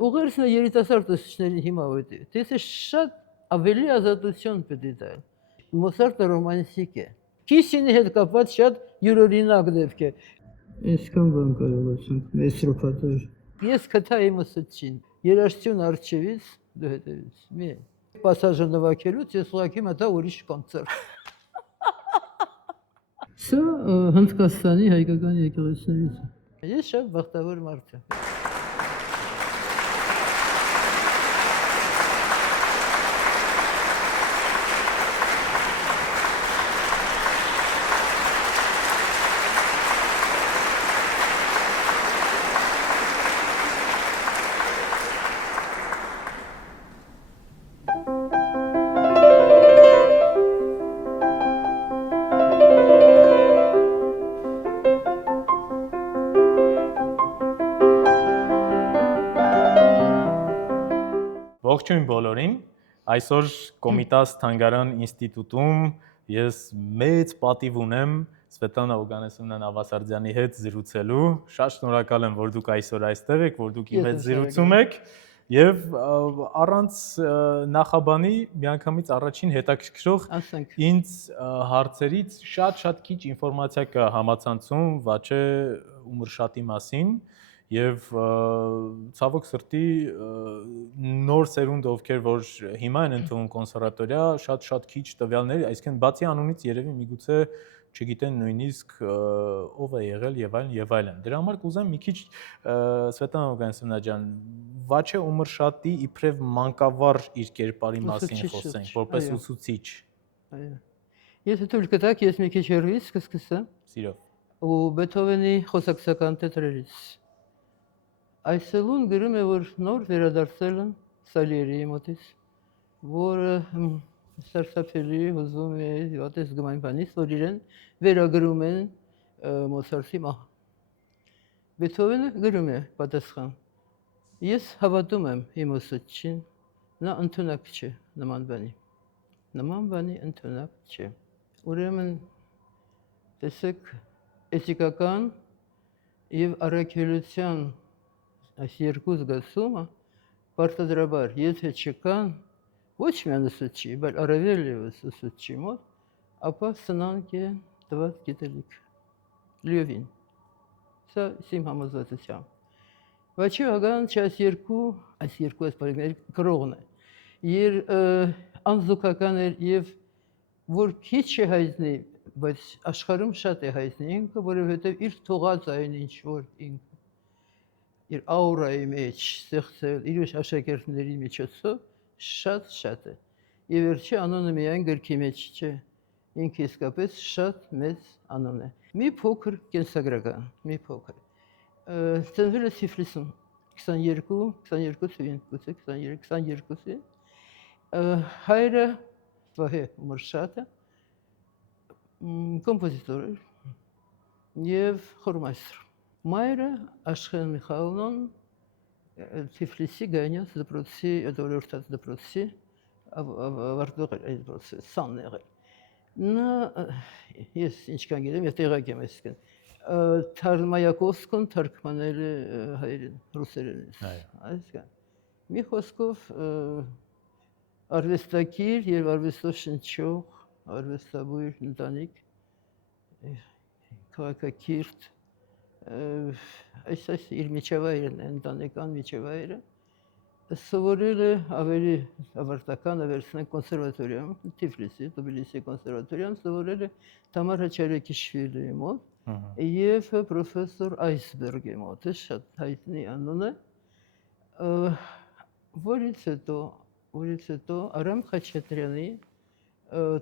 Ուղերձն է երիտասարդ ուսուցիչներին հիմա ուտի։ Դες շատ ավելի ազատություն պետք է տալ։ Մոսարտը ռոմանտիկ է։ Քիսինի հետ կապված շատ յուրօրինակ դեպք է։ Այսքան բան կարող ասենք, մեծրոպատոր։ Ես կթա իմ ուսուցչին, երաժշտություն արջևից դու հետևից։ Մի պասաժը նվագելուց ես ուղղակի մտա ուրիշ կոնցերտ։ Սա Հնդկաստանի հայկական եկեղեցիներից է։ Ես շատ բախտավոր մարդ եմ։ Ողջույն բոլորին, այսօր Կոմիտաս Թանգարան ինստիտուտում ես մեծ պատիվ ունեմ Սվետլանա Օգանեսովնա Նավասարդյանի հետ զրուցելու։ Շատ շնորհակալ եմ, որ դուք այսօր այստեղ եք, որ դուք իմ հետ զրուցում եք եւ առանց նախաբանի միանգամից առաջին հետաքրքրող ինձ հարցերից շատ քիչ ինֆորմացիա կա համացանցում Վաչե Ումրշատի մասին։ Եվ ցավոք սրտի նոր սերունդ ովքեր որ հիմա են ընդունում կոնսերվատորիա շատ քիչ տվյալներ, այսինքն բացի անունից երևի միգուցե չգիտեն նույնիսկ ով է եղել եւ այլն։ Դրա համար կուզեմ մի քիչ Սվետլանա Օգանեսովնա ջան, Վաչե Ումրշատի իբրև մանկավառ իր կերպարի մասին խոսենք, որպես ուսուցիչ։ Այո։ Ես թույլ կտակ, ես մի քիչ հեռվից կսկսեմ։ Սիրով։ Ու Բեթհովենի խոսակցական թետրերից։ Այսելուն գրում է, որ նոր վերադարձել են Սալիերիի մոտից, որը սարսափելի հուզում է հատես գմային բանից, որ իրեն վերագրում են Մոցարտի մահ։ Բեթհովենը գրում է պատասխան. Ես հավատում եմ իմ ուսուցչին, նա ընդունակ չէ նման բանի։ Նման բանի ընդունակ չէ։ Ուրեմն տեսեք էթիկական եւ առաքելության այս երկու զգացումը պարտադրաբար, եթե չկան ոչ միայն ուսուցչի, բայց առավել ևս ուսուցչի մոտ, ապա սնանկ է տված գիտելիք։ Լիովին։ Սա իմ համոզվածությամբ։ Վաչե Օգան այս երկու ասպարեզների գրողն է։ Իր անզուգական էր եւ որ քիչ է հայտնի, բայց աշխարհում շատ է հայտնի ինքը, որովհետեւ իր թողած այն ինչ որ ինքը իր աուրայի մեջ ստեղծել իր աշակերտների միջոցով շատ է։ Եվ վերջի անունը միայն գրքի մեջ չէ, ինքը իսկապես շատ մեծ անուն է։ Մի փոքր կենսագրական, մի փոքր։ Ծնվել է Թիֆլիսում 22-ին, հայրը Վահե Ումրշատը կոմպոզիտոր էր եւ խորմայստր։ Մայրը Աշխեն Միխայելովնան Թիֆլիսի Գայանյաց դպրոցի, դոլորտած դպրոցի ավարտող էր այդ դպրոցը, սան եղել։ Նա ես ինչքան գիտեմ, ես տեղակ եմ այսքան Մայակովսկուն թարգմանել է հայերեն, ռուսերենից։ Այսքան։ Մի խոսքով արվեստագիր եւ արվեստով շնչող, արվեստաբույր ընտանիք, քաղաքակիրթ այս իր միջավայրն է, ընտանեկան միջավայրը, սովորել է ավելի ավարտականը վերցնենք կոնսերվատորիայում, Թիֆլիսի կոնսերվատորիայում սովորել է Թամար Հաչարյակիշվիլիի մոտ եւ պրոֆեսոր Այսբերգի մոտ, շատ հայտնի անուն է, որից հետո Արամ Խաչատրյանի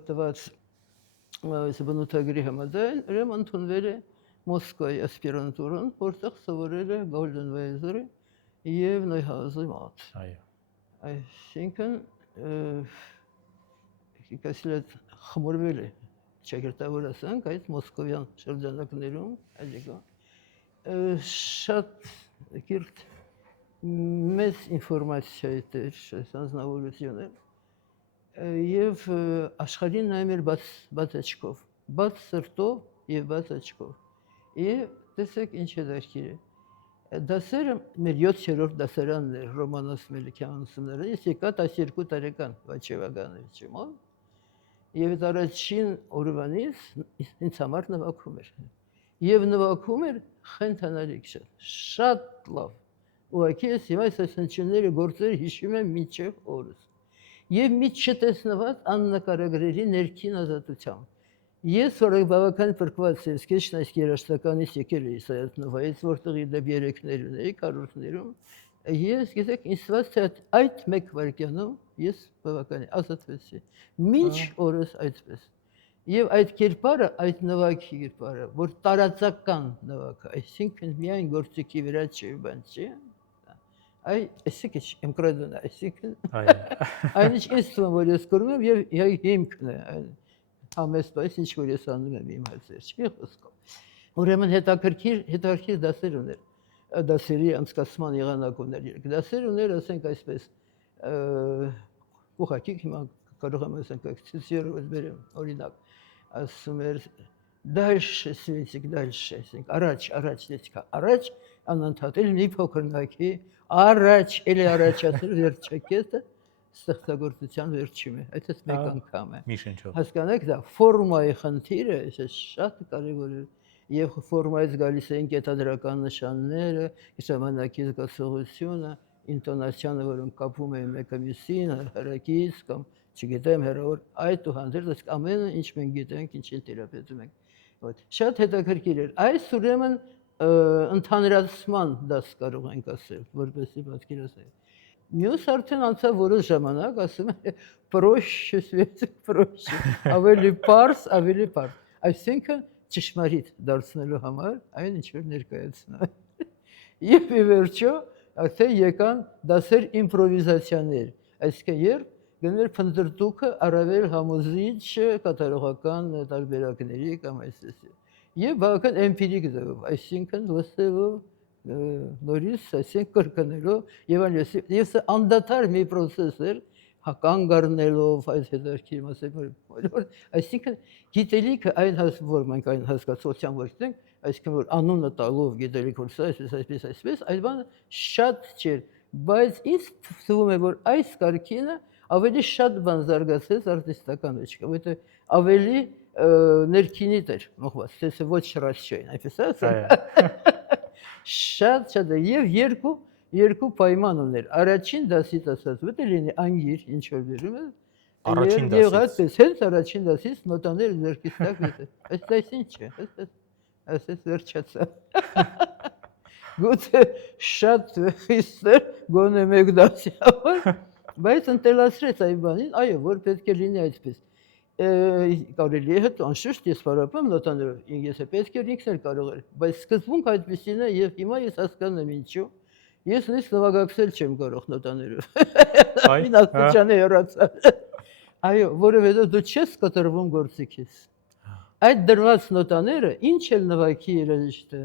տված բնութագրի համաձայն ուրեմն ընդունվել է Մոսկվայի ասպիրանտուրան, որտեղ սովորել է Գոլդեն Վայզերը եւ Նոյհաուզի մոտ։ Այո։ Այսինքն կասել խմորվել է շագերտավոր ասանք այդ մոսկովյան շրջանակներում, շատ կիրթ մեծ ինֆորմացիա էր, անձնավորություն էր եւ աշխարհին նայում էր բաց աչքով, բաց սրտով եւ բաց աչքով։ Եվ տեսեք ինչ է դարքիրը։ Դասերը մեր 7-րդ դասարանն էր Ռոմանոս Մելիքյան ուսումները, ես եկա 12 տարեկան վաճառականներ չիմով, եւ այդ առաջին օրվանից ինձ համար նվագում էր։ Եվ նվագում էր խենթանալիք շատ լավ։ Ուղղակի ես հիմա այս ասնչները գործեր հիշում եմ մինչև օրս։ Եվ մի չտեսնված աննկարագրելի ներքին ազատությամբ։ Ես որ բավական փրկված եմ, սկիզբն այս երաշտականից եկել էի Սայաթնովայից, որտեղ իդեպ երեքներուն էի, կարորդներում, ես գիտեք, ինձ թե այդ մեկ վայրկյանում ես բավական ազատվեցի։ Մինչ օրս այդպես։ Եվ այդ կերպարը, այդ նվագի կերպարը, որ տարածական նվագ է, այսինքն միայն գործիքի վրա չի, բան չի։ Այսինքն իմկրեդուն է, այսինքն այն ինչ թվում որ ես կրում եմ եւ հիմքն է այն համեստայից ինչ որ ես անում եմ իմ հայցեր չի խոսքով ուրեմն հետաքրքիր դասեր ուներ դասերի անցկացման եղանակ ուներ դասեր ուներ ասենք այսպես ուղղակի հիմա կարող եմ ասենք акцентировать берем օրինակ ասում էր дальше светик дальше ասենք առաջ դեպքա առաջ անընդհատ մի փոքր նայքի առաջ էլի առաջացել վերջակետը ստեղծագործության վերջում է այդպես մեկ անգամ է հասկանաք դա ֆորմայի խնդիրը շատ կարևոր է եւ ֆորմայից գալիս են կետադրական նշանները ժամանակի զգացողությունը ինտոնացիանը որոնք կապում են մեկը մյուսին հարակից կամ չգիտեմ հերավոր այդ ու հանդերձ ամենը ինչ մենք գիտենք ինչին թերապևտում ենք շատ հետաքրքիր էր այս ուրեմն ընդհանրացման դաս կարող ենք ասել, որպեսզի պատկերացնենք։ Մյուս արդեն անցավ որոշ ժամանակ, ասում է проще, светик проще, ավելի պարզ, այսինքն ճշմարիտ դարձնելու համար այն ինչ որ ներկայացնում։ Եվ ի վերջո, արդեն եկան դասեր իմպրովիզացիաներ, այսինքն երբ գներ փնտրտուքը առավել համոզիչ կատարողական տարբերակների կամ այսպես Եվ բավական էմպիրիկ ձևով, այսինքն լսելով, նորից, այսինքն կրկնելով, եւ այլն, եւ սա անդադար մի process էր, կանգ առնելով այս հետաքրքիր մասը, այսինքն գիտելիքը այն որ մենք այն հասկացության որ գիտենք, այսինքն որ անունը տալով գիտելիք որ սա այսպես, այդ բանը շատ չէր, բայց ինձ թվում է որ այս կարգինը ավելի շատ բան զարգացեց արտիստական մեջ, որտեղ ավելի ներքինիտ էր մղված, թե ոչ շրաշչային, այսպես ասած։ Շատ եւ երկու պայման ուներ։ Առաջին դասից ասած, ոչ լինի անգիր, ինչ որ վերում է։ Առաջին դասից։ Եվ այդպես հենց առաջին դասից նոտաները ձեռքից տակ գտա։ Այս ինչ է, այսպես վերջացա։ Գուցե շատ խիստ է, գոնե մեկ դասի համար, բայց ընտելացրեց այն բանին, այո, որ պետք է լինի այդպես։ Կարելի է հետո անշուշտ ես պարապեմ նոտաներով, ես պետք է ինքս էլ կարող էր, բայց սկզբունք այդպեսին է եւ հիմա ես հասկանում եմ ինչու։ Ես նույնիսկ նվագակցել չեմ կարող նոտաներով։ Այն աստիճանի հեռացա։ Այո, որովհետեւ դու չես կտրվում գործիքից։ Այդ դրված նոտաները ինչ էլ նվագի երաժիշտը,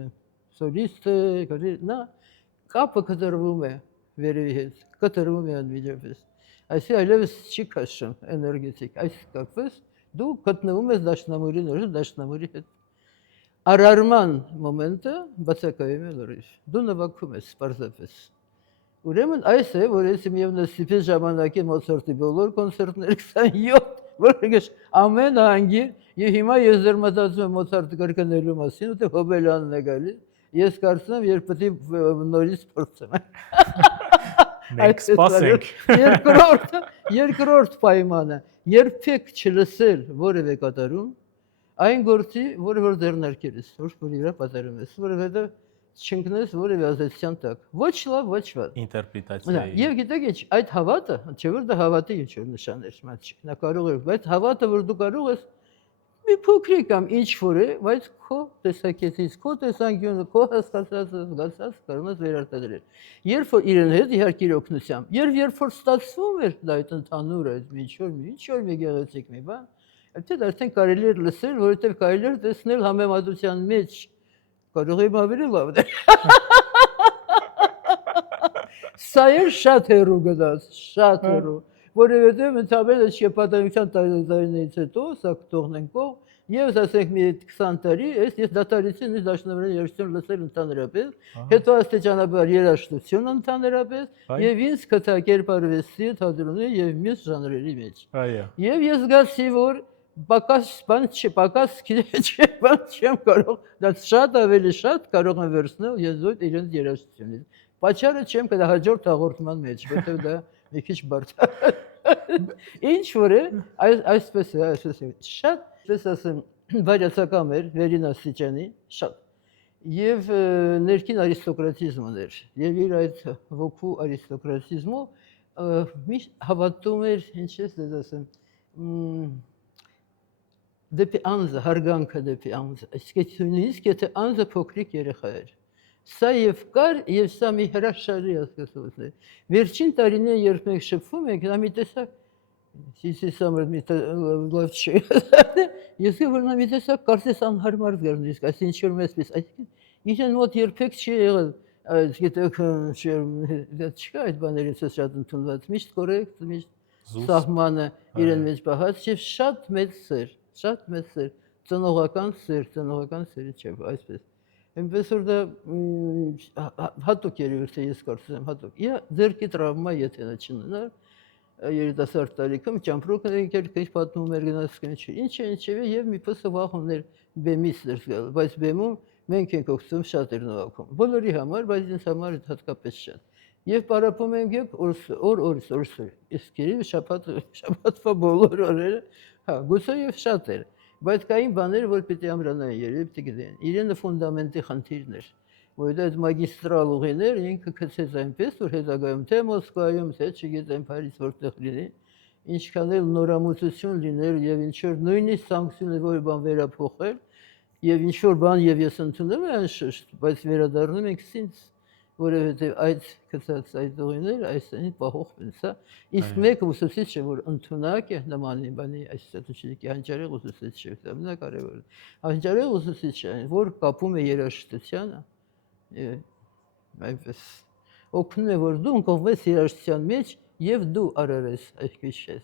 սոլիստը, նա կապը կտրվում է վերևի հետ, կտրվում է անմիջապես։ Այսինքն այլևս չի քաշում էներգետիկ, այս կապված դու գտնվում ես դաշնամուրի հետ։ Արարման մոմենտը բացակայում է լրիվ։ Դու նվագում ես պարզապես։ Ուրեմն այս է, որ ես իմ նսիբի ժամանակի Մոցարտի բոլոր կոնցերտները 27, որովհետեւ ամեն անգիր եւ հիմա ես դեռ մտածում եմ Մոցարտի կրկնելու մասին, ու Հոբելյանն է գալիս։ Ես կարծում եմ, երբ պետք է նորից փորձեմ։ Մենք սպասենք։ Երկրորդ պայմանը, երբեք չլսել որևէ կատարում, այն գործի, որ ձեռնարկել ես, որ իրա պատերում ես, որովհետև չընկնես որևէ ազդեցության տակ։ Ոչ լավ, ոչ վատ։ Ինտերպրետացիայի։ Եվ գիտեք ինչ, այդ հավատը, չէ՞ որ դա հավատի ինչ որ նշաններ, նա կարող է, բայց հավատը, որ դու կարող ես մի փոքրիկ կամ ինչ որ է, բայց քո տեսակետից, քո տեսանկյունը, քո հասկացածը, զգացած կարող ես վերարտադրել։ Երբ որ իրեն հետ իհարկե օգնությամբ, երբ որ ստացվում էր դա այդ ընդհանուր այդ ինչ որ մի գեղեցիկ մի բան, այդ արդեն կարելի էր լսել, որովհետև կարելի էր տեսնել համեմատության մեջ, կարող եմ ավելի լավ դեր։ Սա էր շատ հեռու գնաց, որովհետև ընդհանրապես շեպատանության տարիներից հետո, սա կթողնենք կողմ, Եվ ասենք մի 20 տարի ես դատարություն դաշնավարի երաժշտություն լսել ընդհանրապես, հետո աստիճանաբար երաժշտություն ընդհանրապես եւ ինձ կտակերպարվեցի թատրոնի եւ մյուս ժանրերի մեջ։ Այո։ Եվ ես զգացի, որ պակաս բան չի, պակաս չեմ կարող, դա շատ ավելի շատ կարող եմ վերցնել եզոդ իրենց երաժշտությունից։ Պատճառը չեմ կդա հաջորդ հաղորդման մեջ, որտեղ դա մի քիչ բարդ է։ Ինչ որ է, այսպես է, շատ, ես ասեմ, բարյացակամ էր վերին աստիճանի, շատ։ Եվ ներքին արիստոկրատիզմ ուներ, եւ իր այդ ոգու արիստոկրատիզմով միշտ հավատում էր, ինչ ես դες ասեմ, դեպի անձը, հարգանքը դեպի անձը, այսինքն նույնիսկ եթե անձը փոքրիկ երեխա էր։ Սա եւ կար, եւ սա մի հրաշալի ասացություն է։ Վերջին տարիներին երբ մենք շփվում ենք, նա մի տեսակ Ես ամր մի լավ չի։ Ես որ նա մի տեսակ կարծես անհարմար զգալու իսկ այս ինչ որ մեծպես, այսինքն իրեն մոտ երբեք չի եղել, այս գիտեք դա չկա այդ բաներից շատ ընդունված, միշտ կորեկտ, միշտ սահմանը իրեն մեջ բահած եւ շատ մեծ սեր, ծնողական սերը չէ, այսպես։ Այնպես որ դա հատուկ երևի թե ես կարծում եմ հատուկ։ Իա ձերքի տրավմա եթե նա չունենար երիտասարդ տարիքում ճամփրուկն եկել քիչ պատմում էր գնաց քիչ ինչևէ եւ մի փոքր վախ ուներ բեմից դրսգալ բայց բեմում մենք ենք օգտվում շատ էր նվագում բոլորի համար բայց ինձ համար հատկապես շատ եւ պարապում ենք օր իսկ երբ շաբաթվա բոլոր օրերը հա գուցե եւ շատ էր բայց կային բաներ որ պիտի ամրանային երբ պիտի գիտեն իրենը ֆունդամենտի խնդիրներ որ այդ մագիստրալ ուղիներ ինքը գցեց այնպես որ հետագայում թե Մոսկվայում թե չգիտեմ Փարիզ որտեղ լինի ինչքան էլ նորամուծություն լիներ եւ ինչ որ նույնիսկ սանկցիոներ որ բան վերափոխել եւ ինչ որ բան եւ ես ընդունում եմ անշուշտ բայց վերադառնում ենք ինձ որովհետեւ այդ գցած այդ ուղիները այսինքն պահող են սա իսկ մեկը ուսուցիչը որ ընդունակ է նմանի բանի այս ստուդենտի հանճարեղ ուսուցիչը դա կարևոր է հանճարեղ ուսուցիչը որ կապում է երաժշտությանը այնպես օգնում է որ դու ընկողվես երաժշտության մեջ եւ դու արարես այսպես չէ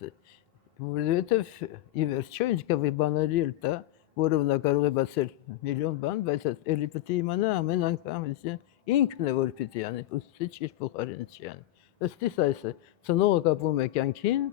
որովհետեւ ի վերջո ինչ կավի բանալի էլ դա որով նա կարող է բացել միլիոն բան բայց էլի պետք է իմանա ամեն անգամ ինքն է որ պիտի անի ուսուցիչ իր փոխարինը չի անի ըստիս այս է ծնողը կապում է կյանքին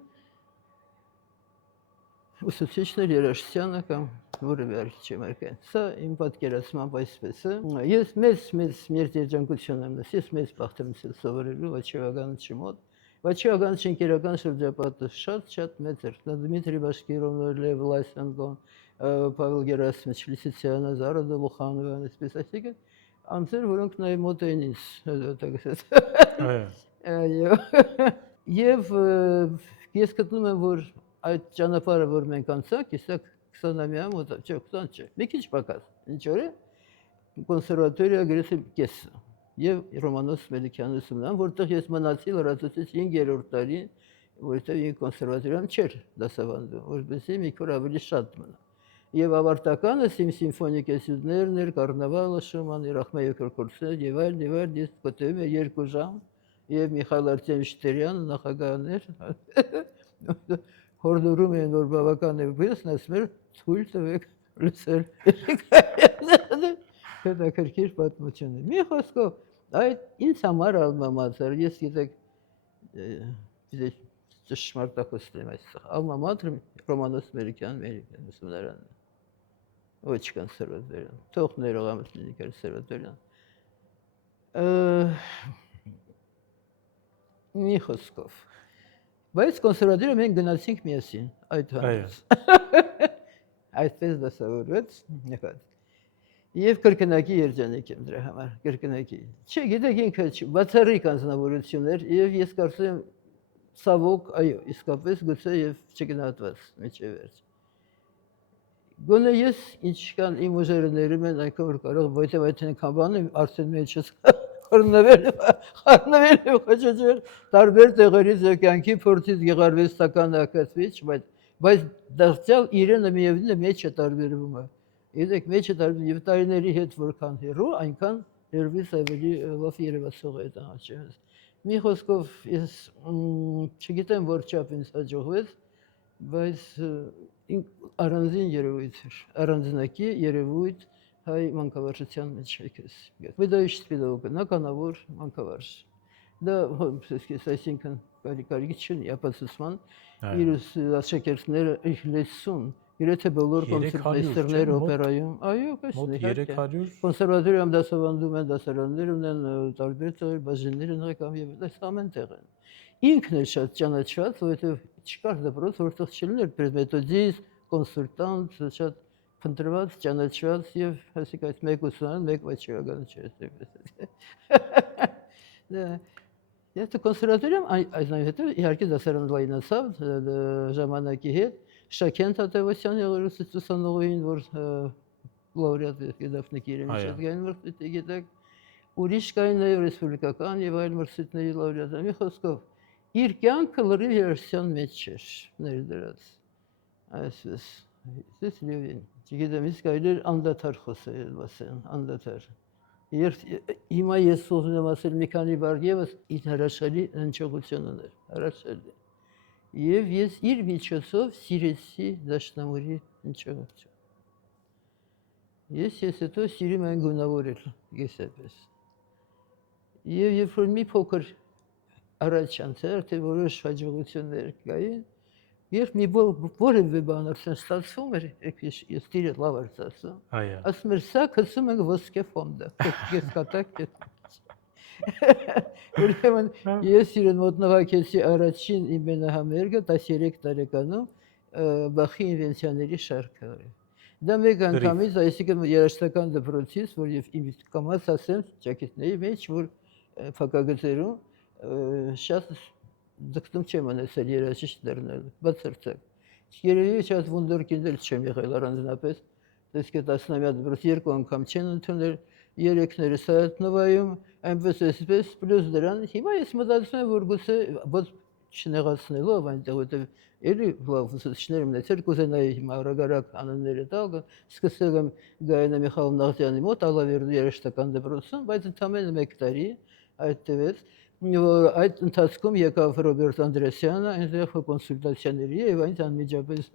ուսուցիչներ երաժշտությանը կամ որևէ այլ չեմ արկան։ Սա իմ պատկերացմամբ այսպես է։ Ես մեծ երջանկություն եմ նսել, ես մեծ բախտ եմ սովորելու Վաչեվագանչի մոտ։ Վաչեվագանչի ընկերական շրջապատը շատ մեծ էր։ Դմիտրի Բաշկիրովը, Լև Լայսենկոն, Պավել Գերասիմոviչ, Լիսիցյանը, Զարա Դոլուխանովան, այսպես այսինքն անձեր, որոնք նաև մոտ էին ինձ, այո։ Եվ ես գտնում եմ, որ այդ ճանապարհը, որ մենք անցանք, իսա 20-ամյա մոտ, չէ, 20 չէ, մի քիչ պակաս, ինչ որ է, կոնսերվատորիա գրեթե կեսը, եւ Ռոմանոս Մելիքյանի ուսումնան, որտեղ ես մնացի լրացուցիչ 5-րդ տարին, որտեղ ինձ կոնսերվատորիան չէր դասավանդում, որովհետեւ մի քիչ ավելի շատ մնա։ Եվ ավարտականը սիմֆոնիկ էտյուդներն էր, Կարնավալը, Շուման, Ռախմայո կորկորսը եւ այլ ես կտեմ 2 ժամ եւ Միխայել Արտեմիչ Տերյանը նախագահն էր։ Հորդորում են որ բավական է բեսն ասում էր թույլ տվեք լսել։ Դա քրքիր պատմություն է։ Մի խոսքով այդ ինձ համար ալմա մատեր, ես գիտեք ճշմարտախոսն եմ այստեղ։ Ալմա մատեր Ռոմանոս Մելիքյան ուսումնարանն։ Ոչ կոնսերվատորիան, թող ներողամիտ կոնսերվատորիան։ Մի խոսքով։ Բայց կոնսերվատորիա մենք գնացինք միասին այդ հանրից։ Այդպես դասավորվեց, նկատ։ Եվ կրկնակի երջանիկ եմ դրա համար, կրկնակի։ Չէ, գիտեք ինքը բացառիկ անձնավորություն էր եւ ես կարծում եմ ցավոք, այո, իսկապես գուցե եւ չգնահատված միջև վերջ։ Գոնե ես ինչքան իմ ուժերներում են այնքան որ կարող որտեւ այդ նկաբանը արդեն մեջս խառնվել խոչոջեր տարբեր տեղերից եկանքի փորձից գեղարվեստական ակածվիչ բայց դարձյալ իրենը միևնույն է մեջը տարբերվում է Գիտեք մեջը տարբեր եւ տարիների հետ որքան հեռու այնքան ներվից ավելի լավ երևացող է դա չէ մի խոսքով ես չգիտեմ որ չափ ինձ հաջողվեց բայց առանձին երևույթ էր, առանձնակի երևույթ հայ մանկավարժության մեջ եկես։ Выдающий педагог, նականավոր մանկավարժ։ Դա այսինքն կարիք չունի ապացուցման իր աշակերտները իր լեսուն, իրեթե բոլոր կոնցերտները օպերայում, այո, իհարկե։ 300 կոնսերվատորիայում դասավանդում են, դասարաններ ունեն, տարբեր տեղեր, բաժիններ են եկամ եւ այս ամեն տեղ են։ Ինքն էլ շատ ճանաչված, որովհետեւ չկար դպրոց, որտեղ չլիներ մեթոդիստ, կոնսուլտանտ, շատ փնտրված, ճանաչված եւ այսինքն մեկ ուսանան, մեկ վաճառական չէ։ Ես կոնսերվատորիայում այնուհետև իհարկե դասարանը լայնացավ ժամանակի հետ, Շաքեն Թադևոսյանի ուսանողին, որ լաուրեատ Դավթնիկի Երեմիշյանի մրցույթի գիտակ, ուրիշ կային նաև ռեսպուբլիկական եւ այլ մրցույթների լաուրեատներ։ Մի խոսքով, իր կյանքը լրիվ երաժշտության մեջ էր ներդրած։ Այսպես, լիովին։ Չգիտեմ, իսկ այլեր անդադար խոսել, ասեն, անդադար։ Երբ հիմա ես ուզում եմ ասել մի քանի բառ եւս իր հրաշալի հնչողություն ուներ, հրաշալի։ Եվ ես իր միջոցով սիրեցի դաշնամուրի հնչողություն։ Ես հետո սիրում եմ գունավորել, ես այդպես։ Եվ երբ որ մի փոքր առաջ անցար, թե որոշ հաջողություններ կային, երբ մի որևէ բան արդեն ստացվում էր, ես տիրը լավ էր ասում, ասում էր, սա գցում ենք ոսկե ֆոնդը, ես կատակ ես։ Ուրեմն ես իրեն մոտ նվագեցի առաջին իմ մենահամերգը 13 տարեկանում Բախի ինվենցիաների շարքը։ Դա մեկ անգամից, այսինքն երաժշտական դպրոցից, որ եւ իմ կամած ասեմ ճակետների մեջ, որ փակագծերում շատ ձգտում չեմ անեցել երաժիշտ դառնալու, բացարձակ։ Երևի շատ վունդերկինդեր չեմ եղել առանձնապես, տեսք է տասնամյա դպրոց 2 անգամ չեն ընդունել, 3-ները Սայաթնովայում, այնպես էսպես, պլյուս դրան, հիմա ես մտածում եմ, որ գուցե ոչ չնեղացնելով այնտեղ, որտեղ էլի լավ ուսուցիչներ ունեցել, կուզենայի հիմա արագ անունները տալ, սկսել եմ Գայանե Միխայել Նաղդյանի մոտ Ալավերդու երաժշտական դպրոցում, բայց ընդամենը 1 տարի այդ տևեց, այդ ընթացքում եկավ Ռոբերտ Անդրեսյանը, այնտեղ կոնսուլտացիաների եւ այնց անմիջապես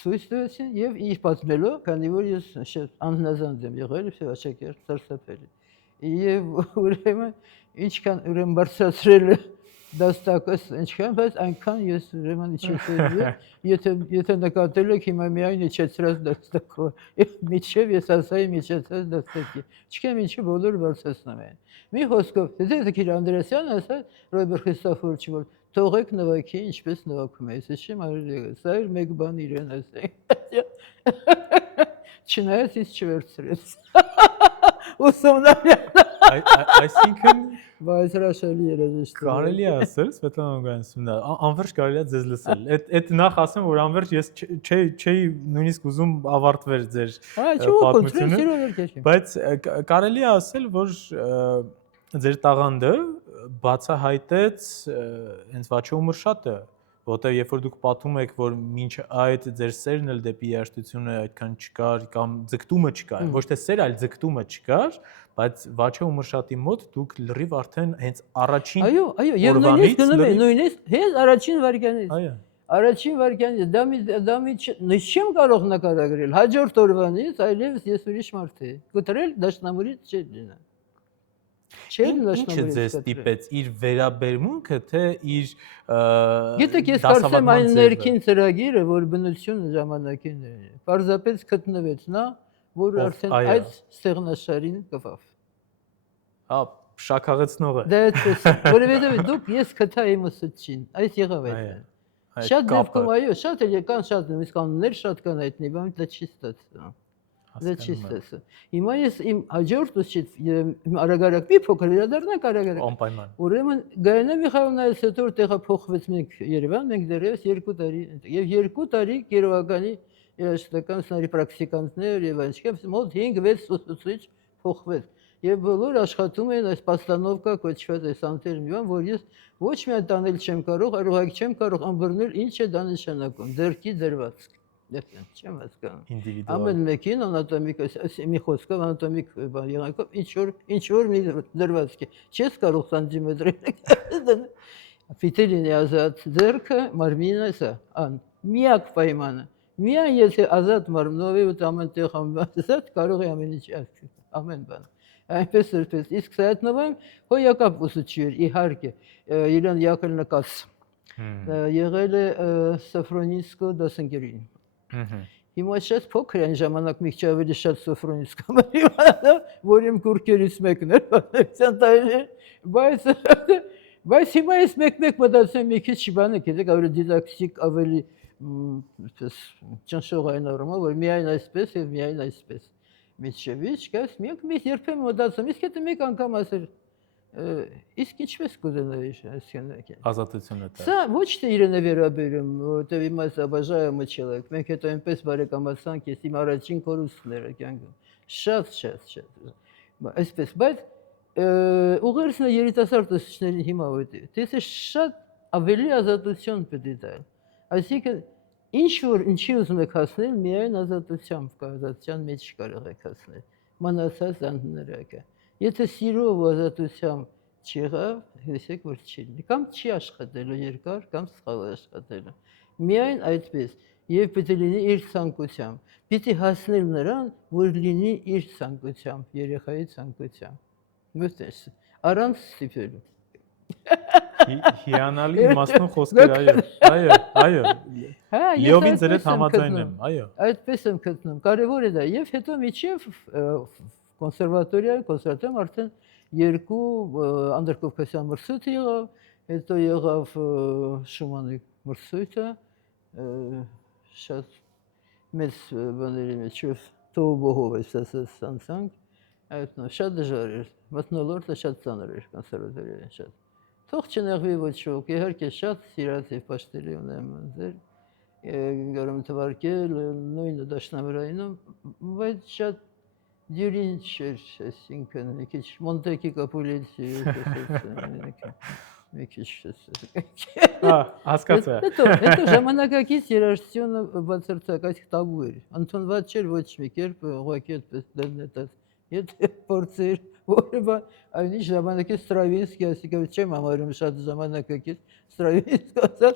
ցույց տվեցին եւ իր պատմելով, քանի որ ես անհնազանդ եմ եղել, աշակերտ սարսափելի։ Եվ ուրեմն ինչքան ուրեմն բարձրացրել դաստակս, ինչքան, բայց այնքան ես ուրեմն իջեցի, եթե նկատել եք հիմա միայն իջեցրած դաստակով, միջև ես ասայի իջեցրած դաստակի, չգիտեմ ինչի բոլորը բարձրացնում են։ Մի խոսքով, դե Քիր Անդրեսյանը ասաց Ռոբերտ Խրիստոֆորովիչ, որ թողեք նվագի, ինչպես նվագում է, ես չեմ արել, սա էր մեկ բան իրեն ասել։ Չնայած ինձ չվերցրեց։ Այսինքն բայց հրաշալի երաժիշտ է։ Կարելի է ասել, Սվետլանա Օգանեսյանը, անվերջ կարելի է ձեզ լսել։ Այդ նախ ասեմ, որ անվերջ ես չէի նույնիսկ ուզում ավարտվեր ձեր պատմությունը, բայց կարելի է ասել, որ ձեր տաղանդը բացահայտեց հենց Վաչե Ումրշատը, որտեղ երբ որ դուք պատմում եք, որ մինչ այդ ձեր սերն էլ դեպի երաժշտությունը այդքան չկար կամ ձգտումը չկար, ոչ թե սեր, այլ ձգտումը չկար, բայց Վաչե Ումրշատի մոտ դուք լրիվ արդեն հենց առաջին այո, եւ նույնիսկ գնում է, նույնիսկ հենց առաջին վարքյանից։ Այո։ Առաջին վարքյանից դա մի չեմ կարող նկարագրել, հաջորդ օրվանից այլևս ես ուրիշ մարդ եմ։ Կտրել դաշնամուրից չէ լինա։ Ինչ է ձեզ տիպեց իր վերաբերմունքը, թե իր Գիտեք, ես կարծեմ այն ներքին ծրագիրը, որ բնությունը ժամանակին է, պարզապես գտնվեց նա, որ արդեն այդ ստեղնաշարին կվավ։ Հա, շաքաղեցնող է։ Դե այդպես, որովհետև դուք ես գտա իմ ուսուցչին, այս եղավ այդպես։ Շատ դեպքում այո, շատ էլ եկան, շատ նույնիսկ անուններ շատ կան այդնի, բայց դա չի ստացվում։ Դա չի ստացվում։ Հիմա ես իմ հաջորդ ուսուցիչ արագ մի փոքր վերադառնանք արագ։ Անպայման։ Ուրեմն Գայանե Միխայելնայից հետո տեղափոխվեց մենք Երևան, մենք դեռևս 2 տարի, եւ 2 տարի Երևանի երաժշտական սնարի պրակտիկանտներ եւ այնչափ մոտ 5-6 ուսուցիչ փոխվեց։ Եվ բոլոր աշխատում են այս պաստանովկա կոչված այս անտերմիան, որ ես ոչ միայն տանել չեմ կարող, այլ ուղղակի չեմ կարող ըմբռնել ինչ է դա նշանակում, ձեռքի դրվածք։ Չեմ հասկանում։ Ամեն մեկին անատոմիկ, մի խոսքով անատոմիկ եղանակով ինչ որ մի դրվածք է։ Չես կարող սանտիմետրի։ Պիտի լինի ազատ ձեռքը, մարմինը սա, միակ պայմանը։ Միայն եթե ազատ մարմնով է ու ամեն տեղ ամենազատ կարող է ամեն ինչ ամեն բան։ Այնպես երբես իսկ Սայաթնովայում հոյակապ ուսուցիչ էր իհարկե իրեն յակել նկաց եղել է Սոֆրոնիսկո դասընկերին։ Հիմա շատ փոքր այն ժամանակ մի քիչ ավելի շատ Սոֆրոնիսկո որ իմ կուրկերից մեկն էր բայց հիմա ես մեկ-մեկ մտածում մի քիչ բանը գիտեք ավելի դիդակտիկ ավելի ճնշողային առումով որ միայն այսպես եւ միայն այսպես միջևիչ կաս մենք երբեմն մտածում իսկ եթե մեկ անգամ ասել իսկ ինչպես կուզենայի այսինքն ազատությունը դա։ Սա ոչ թե իրեն է վերաբերում, որտեղ հիմա սա բաժայը չելեք։ Մենք հետո այնպես բարեկամացանք, ես իմ առաջին կորուստները կյանքում։ Շատ։ Այսպես, բայց ուղերձն է երիտասարդ ուսուցիչներին հիմա որտեղ։ Դες շատ ավելի ազատություն պետք է տալ։ Այսինքն ինչ որ ինչի ուզում եք հասնել, միայն ազատությամբ ազատության մեջ կարող եք հասնել։ Մնացած անհնարակը։ Եթե սիրով ու ազատությամբ չեղավ, հեսեք որ չի լինի, կամ չի աշխատելու երկար, կամ սխալ աշխատելու։ Միայն այդպես, եւ պետք է լինի իր ցանկությամբ։ Պիտի հասնել նրան, որ լինի իր ցանկությամբ, երեխայի ցանկությամբ։ Մտես, առանց ստիպելու։ Հիանալի իմաստուն խոսքեր, այո։ Հա, Լիովին ձեր հետ համաձայն եմ, այո։ Այդպես եմ գտնում։ Կարևոր է դա, եւ հետո միջև կոնսերվատորիայում արդեն երկու անդրկովկասյան մրցույթ եղավ, հետո եղավ Շումանի մրցույթը, շատ մեծ բաների մեջով տոբոհով ասած անցանք, այդ շատ դժվար էր, մթնոլորտը շատ ծանր էր կոնսերվատորիային շատ։ Թող չնեղվի ոչ ոք, իհարկե շատ սիրած եւ պաշտելի ունեմ ձեր գարում թվարկել նույնը դաշնամուրայինում, բայց շատ դյուրին չէր, այսինքն մի քիչ Մոնտեկի Կապուլեցի մի քիչ հասկացա։ Հետո ժամանակակից երաժշտությունը բացարձակ այս տաբու էր, ընդունված չէր ոչ մի կերպ, ուղղակի այդպես դեռնետած, եթե փորձեր որևէ այնի ժամանակից Ստրավինսկի, այսինքն չեմ համարում շատ ժամանակակից Ստրավինսկի ասած,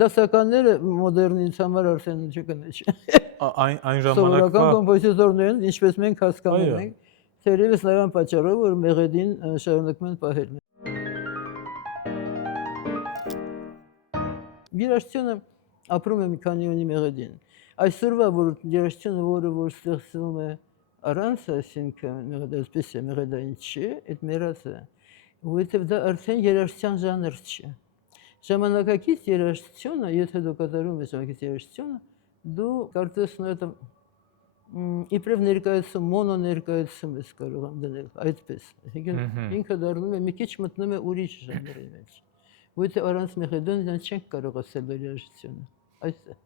դասականները մոդեռնից համար արդեն չկնեչ։ Այն ժամանակվա սովորական կոմպոզիտորներն, ինչպես մենք հասկանում ենք, թերևս նման պատճառով, որ մեղեդին շարունակում են պահել։ Երաժշտությունը ապրում է մի քանի ունի մեղեդին։ Այսօրվա որ երաժշտությունը, որ ստեղծվում է առանց, այսինքն այսպես է մեղեդային չի, այդ մեռած է, որովհետև դա արդեն երաժշտության ժանր չի։ Ժամանակակից երաժշտությունը, եթե դու կատարում ես ժամանակակից երաժշտությունը, դու կարծես նույնը իբրև ներկայացում, մոնո ներկայացում ես կարող դնել այդպես։ Ինքը դառնում է մի քիչ մտնում է ուրիշ ժանրի մեջ։ Որովհետև առանց մեղեդին դրանք չենք կարող ասել երաժշտությունը։ Այս է։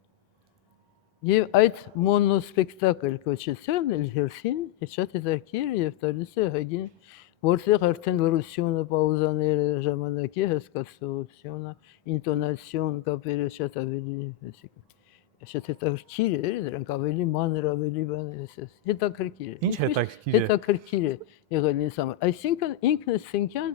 Եվ այդ մոնոսպեկտակլ կոչեցյալն էլ հերթին շատ հետաքրքիր եւ տալիս է հագին, որտեղ արդեն լրությունը, պաուզաները, ժամանակի հասկացողությունը, ինտոնացիոն կապերը շատ ավելի շատ հետաքրքիր է, դրանք ավելի մանր, ավելի բան է, հետաքրքիր է։ Ինչ հետաքրքիր է։ Հետաքրքիր է եղել ինձ համար։ Այսինքն ինքնըստինքյան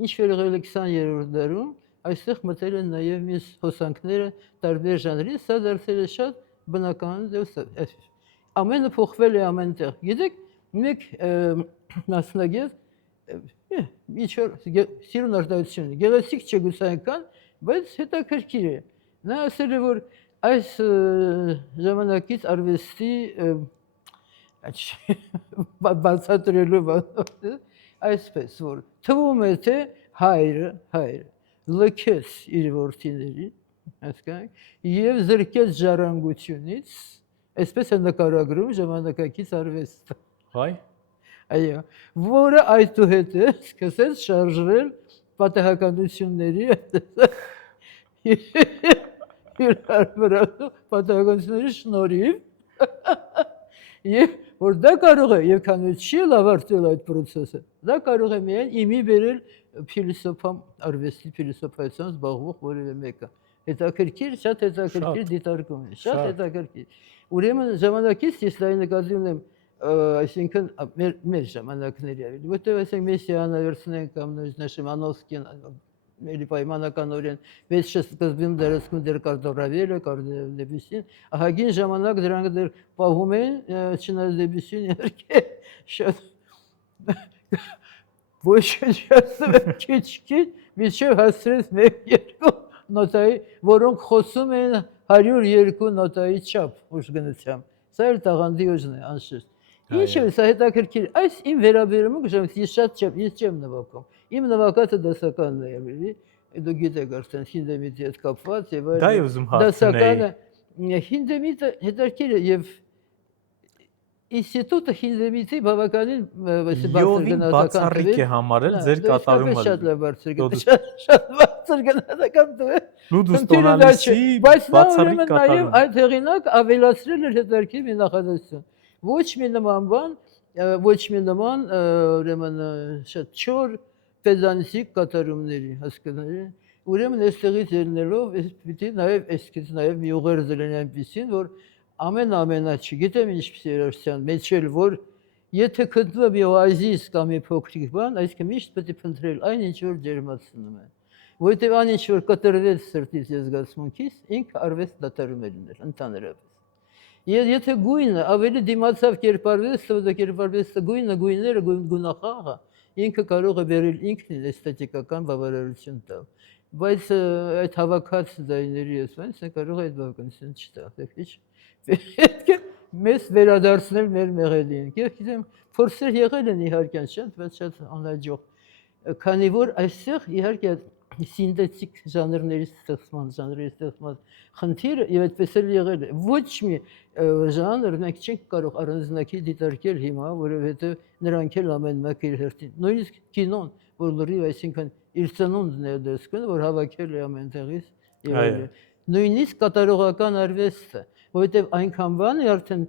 ինչ որ եղել է 20-րդ դարում, այստեղ մտել են նաեւ մյուս հոսանքները տարբեր ժանրի, սա դարձել է շատ բնական դեպք։ Ամենը փոխվել է ամենտեղ։ Գիտեք, մեկ մասնագետ ինչ որ սիրուն արտահայտություն, գեղեցիկ չէ գուցե այնքան, բայց հետաքրքիր է։ Նա ասել է, որ այս ժամանակից արվեստի բացատրելու այսպես, որ թվում է, թե հայրը լքեց իր որդիներին, հասկանաք, եւ զրկեց ժառանգությունից, այսպես է նկարագրում ժամանակակից արվեստը։ Հայ։ Այո, որը այդուհետև սկսեց շարժվել պատահականությունների պատահականությունների շնորհիվ եւ որ դա կարող է եւ քանի չի լավարտել այդ process-ը, դա կարող է միայն իմի բերել փիլիսոփա արվեստի փիլիսոփայությամբ զբաղվող որևէ մեկը։ Հետաքրքիր, շատ հետաքրքիր դիտարկում է, շատ հետաքրքիր։ Ուրեմն ժամանակից ես դա նկատի ունեմ, այսինքն մեր ժամանակների ավելի, որտեղ այսինքն Մեսսիանը վերցնենք կամ նույնիսկ Շիմանովսկին, էլի պայմանականորեն 6 սկզբում դերասկուն դեր կարտորավելը կարդեբիսին ահագին ժամանակ դրանք դեր պահում են չնայած դեբիսին իհարկե շատ ոչ քիչ միջև հասրեց 1-2 նոտայի որոնք խոսում են 102 նոտայի չափ ուժգնությամբ սա էլ տաղանդի ուժն է անշուշտ ինչ է սա հետաքրքիր այս իմ վերաբերումը ես շատ չեմ նվագում իմ նվագածը դասականն է եղել դու գիտեք արդեն հինդեմիտի հետ կապված եւ դա է ուզում հարցնել հինդեմիտը հետաքրքիր է եւ ինստիտուտը հինդեմիտի բավականին բացառիկ է համարել ձեր կատարումը շատ բարձր գնահատական դու Լուդուստոնալիսի բայց նա ուրեմն նաև այդ հեղինակ ավելացրել էր հետաքրքիր մի նախադասություն ոչ մի նման բան ոչ մի նման ուրեմն շատ չոր պեդանտիկ կատարումների հասկանալի ուրեմն այստեղից ելնելով պիտի նաև այսքից նաև մի ուղեր դրեն այնպեսին որ ամենա չգիտեմ ինչպեսի երաժշտության մեջ էլ որ եթե գտնվում է օազիս կամ մի փոքրիկ բան այսինքն միշտ պետք է փնտրել այն ինչ որ ջերմացնում է որովհետև այն ինչ որ կտրվեց սրտից եւ զգացմունքից ինքը արվեց դատարում է լինել ընդհանրապես եթե գույնը ավելի դիմացավ կերպարվեց դա կերպարվեց գույները գունախաղը ինքը կարող է բերել ինքնին էսթետիկական բավարարություն տալ բայց այդ հավաքած ձայների ասած կարող է այդ բավականություն չտա պետք է մեզ վերադարձնել մեր մեղեդին։ Գիտեմ, փորձեր եղել են իհարկե շատ, բայց շատ անհաջող։ Քանի որ այստեղ իհարկե սինթետիկ ժանրների ստեղծման խնդիրը եւ այդպես էլ եղել է։ Ոչ մի ժանր մենք չենք կարող առանձնակի դիտարկել հիմա, որովհետեւ նրանք էլ ամեն մեկը իր հերթին։ Նույնիսկ կինոն, որ լրիվ այսինքն իր ծնունդն է դեսկն, որ հավաքել է ամենտեղից եւ այլն։ Նույնիսկ կատարողական արվեստը որովհետև այնքան բան է արդեն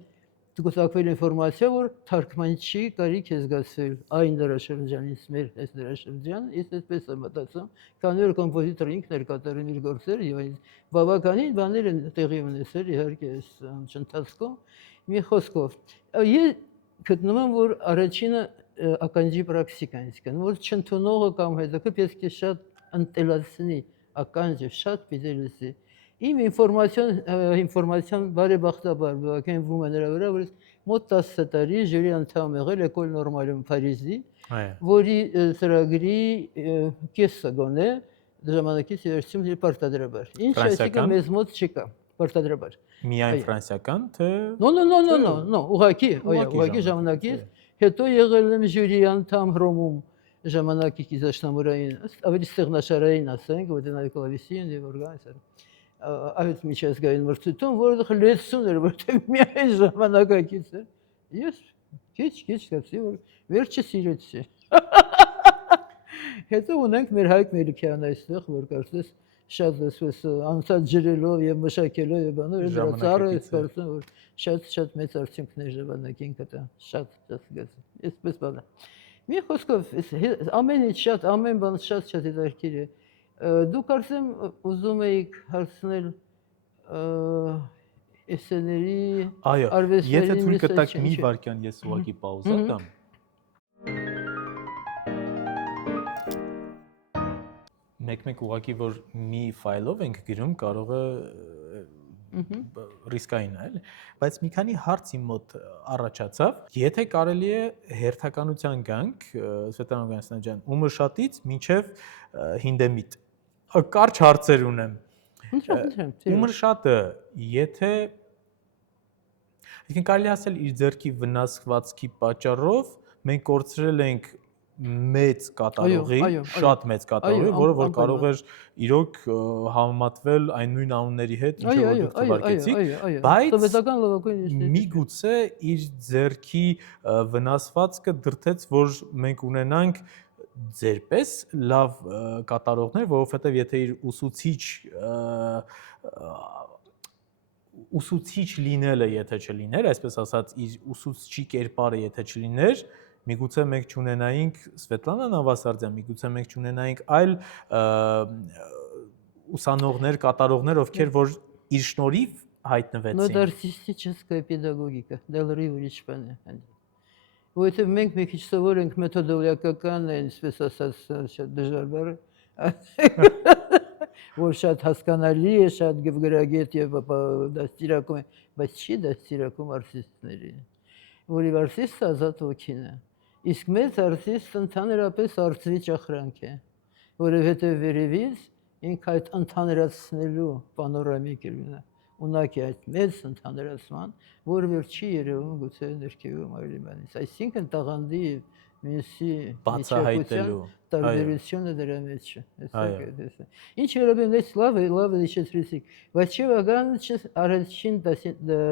գուցակվել ինֆորմացիա, որ թարգմանչի կարիք է զգացվել այն դարաշրջանից մեր այս դարաշրջան, ես այսպես եմ մտածում, քանի որ կոմպոզիտորը ինքն էր կատարում իր գործերը եւ այն բավականին բաներ են տեղի ունեցել իհարկե այս ընթացքում մի խոսքով ես գտնում եմ որ առաջինը ականջի պրակտիկան իսկան որ չընդունողը կամ հետո պետք է շատ ընտելացնի ականջը շատ պիտի Իմ ինֆորմացիան բարեբախտաբար բավականվում է նրա վրա, որ մոտ 10 տարի ժյուրի անդամ եղել Էկոլ Նորմալում Փարիզի, որի ծրագրի կեսը գոնե ժամանակից երաշտում պարտադրաբար։ Ինչ այսինքն մեզ մոտ չկա պարտադրաբար։ Միայն ֆրանսիական թե No, ուղղակի ժամանակից հետո եղել եմ ժյուրի անդամ Հռոմում ժամանակի գիզաշնամուրային, ավելի ստեղնաշարային ասենք, որտեղ նաև կլավիսին եւ օրգանիզացիա այդ միջազգային մրցույթում, որը լեցուն էր, որտեղ միայն ժամանակակից էր։ Ես քիչ սկսեցի, որ վերջը սիրեցի։ Հետո ունենք մեր Հայկ Մելիքյանն այստեղ, որ կարծես շատ այսպես անցած ջրելով եւ մշակելով եւ բանով դրա ծառը այսպես որ շատ մեծ արդյունքներ ժամանակին կտա, շատ զգացի։ Այսպես բանը։ Մի խոսքով ամեն ինչ շատ, ամեն բան շատ հետաքրքիր է։ Դուք կարծեմ ուզում եք հարցնել էսեների արվեստների եթե թույլ կտաք մի վարքյան ես ուղղակի պաուզա տամ մեկ ուղղակի որ մի ֆայլով ենք գրում կարող է ռիսկային է, բայց մի քանի հարց իմ մոտ առաջացավ եթե կարելի է հերթականության գանք Սվետլանա Օգանեսյան ջան ումրշատից մինչև հինդեմիտ Կարճ հարցեր ունեմ։ Ումրշատը, եթե կարելի ասել իր ձեռքի վնասվածքի պատճառով մենք կորցրել ենք մեծ կատարողի, շատ մեծ կատարողի, որը որ կարող էր իրոք համեմատվել այն նույն անունների հետ, ինչ որ դուք թվարկեցիք, բայց միգուցե իր ձեռքի վնասվածքը դրդեց, որ մենք ունենանք ձերպես լավ կատարողներ, որովհետև եթե իր ուսուցիչ լինելը եթե չլիներ, այսպես ասած իր ուսուցչի կերպարը եթե չլիներ, միգուցե մենք չունենայինք Սվետլանա Նավասարդյան, միգուցե մենք չունենայինք այլ ուսանողներ, կատարողներ, ովքեր որ իր շնորհիվ հայտնվեցին։ Но արտիստическая педагогика, դա լրիվ ուրիշ բան է։ Որովհետև մենք մի քիչ սովոր ենք մեթոդոլոգիական, այսպես ասած, շատ դժվար բառ, որ շատ հասկանալի է, շատ գրագետ եւ դաստիարակում է, բայց չի դաստիարակում արտիստներին, որի արտիստը ազատ ոգին է։ Իսկ մեծ արտիստը ընդհանրապես արտվի ճախրանք է, որովհետեւ վերևից ինքը այդ ընդհանրացնելու պանորամիկ է լինա, ունակ է այդ մեծ ընդհանրացման, որ վերջի երևում գուցե ներքևում այլ իմանից, այսինքն տաղանդի մյուսի բացահայտելու տարբերությունը դրա մեջ է։ Ինչ վերաբերում է լավ հիշեցրեցիք, բայց Չեվագան առաջին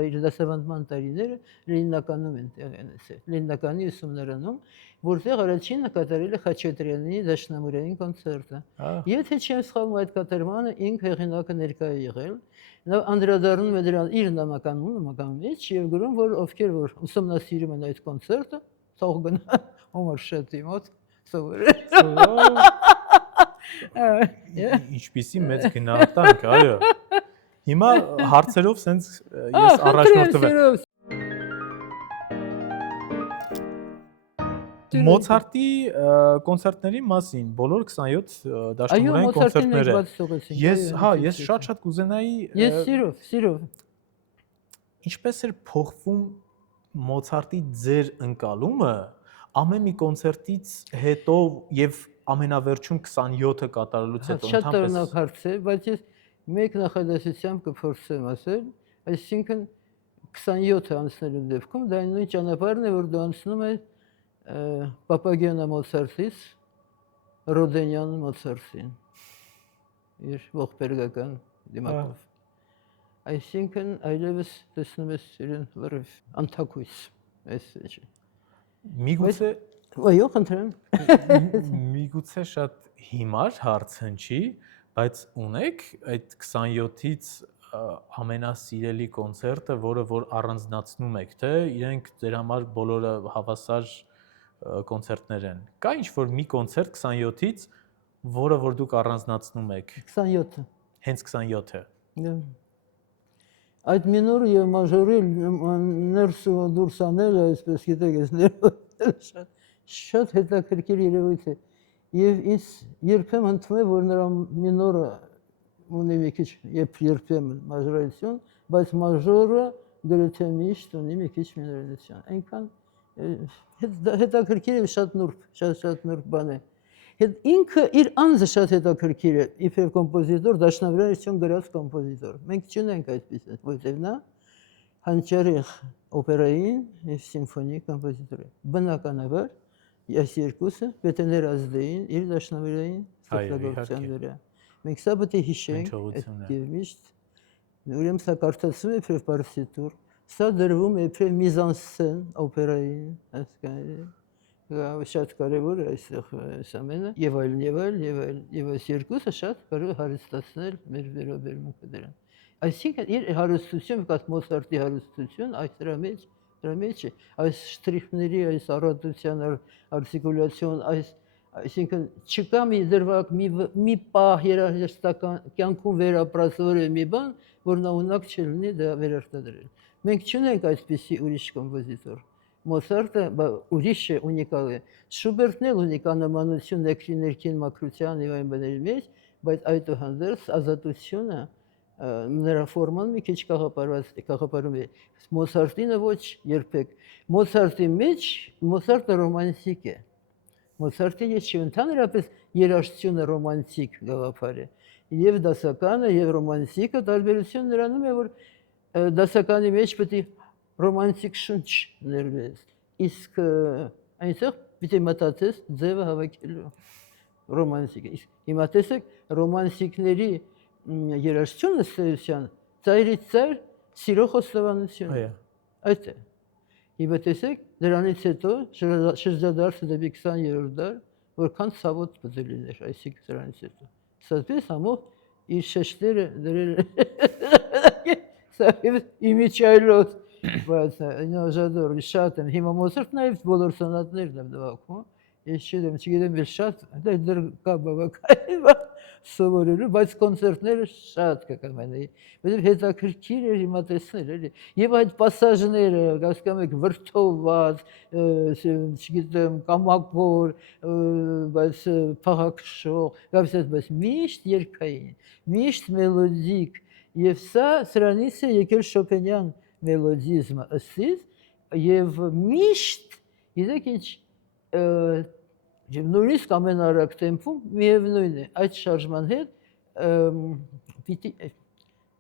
իր դասավանդման տարիները Լենինականում են տեղի ունեցել, Լենինականի ուսումնարանում, որտեղ առաջինը կատարել է Խաչատրյանի դաշնամուրային կոնցերտը։ Եթե չեմ սխալվում, այդ կատարմանը ինքը հեղինակը ներկա է եղել, նա անդրադառնում է դրան իր նամականում մեջ եւ գրում, որ ովքեր որ ուսումնասիրում են այդ կոնցերտը, թող գնա Օմար Շատի մոտ սովորել։ Ինչպիսի մեծ գնահատանք, այո։ Հիմա հարցերով սենց ես առաջնորդվել։ Մոցարտի կոնցերտների մասին, բոլոր 27 դաշնամուրային կոնցերտները։ Ես շատ կուզենայի։ Ես սիրով։ Ինչպես էր փոխվում Մոցարտի ձեր ընկալումը ամեն մի կոնցերտից հետո եւ ամենավերջում 27-ը կատարելուց հետո Շատ տարօրինակ հարց է, բայց ես մեկ նախադասությամբ կփորձեմ ասել, այսինքն 27-ը անցնելու դեպքում դա նույն ճանապարհն է, որ դու անցնում ես Պապագյանա Մոցարտից Ռոդենյան Մոցարտին իր ողբերգական դիմակով։ Այսինքն այլևս տեսնում ես իրեն լրիվ անթակույց, այսպես։ Միգուցե այո, խնդրեմ։ Միգուցե շատ հիմար հարց հնչի, բայց ունեք այդ 27-ից ամենասիրելի կոնցերտը, որը որ առանձնացնում եք, թե իրենք ձեր համար բոլորը հավասար կոնցերտներ են։ Կա ինչ-որ մի կոնցերտ 27-ից, որը որ դուք առանձնացնում եք։ 27-ը։ Հենց 27-ը։ Այդ մինորը եւ մաժորի ներս ու դուրս անելը, այսպես գիտեք, շատ հետաքրքիր երևույթ է։ Եվ ինձ երբեմն թվում է, որ նրա մինորը ունի մի քիչ երբեմն մաժորայություն, բայց մաժորը գրեթե միշտ ունի մի քիչ մինորայություն։ Այնքան հետաքրքիր է, շատ նուրբ բան է։ Ինքը իր անձը շատ հետաքրքիր է, իբրև կոմպոզիտոր, դաշնամուրային գրած կոմպոզիտոր։ Մենք չունենք այդպես, որտեղ նա հանճարեղ օպերային եւ սիմֆոնիկ կոմպոզիտոր է։ Բնականաբար այս երկուսը պետք է ներազդեին իր դաշնամուրային ստեղծագործության վրա։ Մենք սա պետք է հիշենք եւ միշտ ուրեմն սա կարդացվում է իբրև պարսիտուր, սա դրվում է իբրև միզանսցեն օպերային, հասկանալի։ Շատ կարևոր է այստեղ ամենը եւ այս երկուսը շատ կարող է հարստացնել մեր վերաբերմունքը դրան։ Այսինքն իր հարստություն, կաս Մոցարտի հարստություն այս դրա մեջ է, այս շտրիխների, այս առատության արտիկուլյացիոն, այսինքն չկա մի դրվագ, մի պահ երաժշտական կյանքում վերապրածվոր է մի բան, որ նա ունակ չլինի դա վերարտադրել։ Մենք չունենք այսպիսի ուրիշ կոմպոզիտոր։ Մոցարտը ուրիշ է, ունիկալ է։ Շուբերտն էլ ունի կանոնականություն ներքին մաքրության եւ այն բաների մեջ, բայց այդուհանդերձ ազատությունը նրա ֆորման մի քիչ կաղապարում է։ Մոցարտինը ոչ երբեք։ Մոցարտի մեջ Մոցարտը ռոմանտիկ է։ Մոցարտի ես չի ընդհանրապես երաժշտությունը ռոմանտիկ գաղափար է։ Եվ դասականը եւ ռոմանտիկը տարբերություն նրանում է, որ դասականի մեջ պետք է ռոմանտիկ շունչ ներվես, իսկ այնտեղ պիտի մտածես ձևը հավաքելու ռոմանտիկը։ Հիմա տեսեք ռոմանտիկների երաժշտությունը ստեղծության ծայրից ծայր սիրո խոստովանություն։ Այդ է։ Հիմա տեսեք դրանից հետո շրջադարձը դեպի 20-րդ դար, որքան ցավոտ պետք է լիներ, այսինքն դրանից հետո։ Սա ամոթ իր շեշտերը դրել իմիջայլոց, բայց նոժադոր շատ են, հիմա Մոցարտն այլ բոլոր սոնատներն եմ նվագում, ես չգիտեմ, շատ, դեռ կա բավական, սովորելու, բայց կոնցերտները շատ կկամենայի, որովհետև հետաքրքիր էր հիմա տեսնել, էլի։ Եվ այդ պասաժները, հասկանում եք, վրդովված, չգիտեմ, կամակոր, բայց փաղաքշող, բայց միշտ երգային, միշտ մելոդիկ, եւ սրանից է եկել Շոպենյան մելոդիզմը ըստիս, եւ միշտ, գիտեք ինչ, նույնիսկ ամենարագ տեմպում միևնույն է, այդ շարժման հետ պիտի,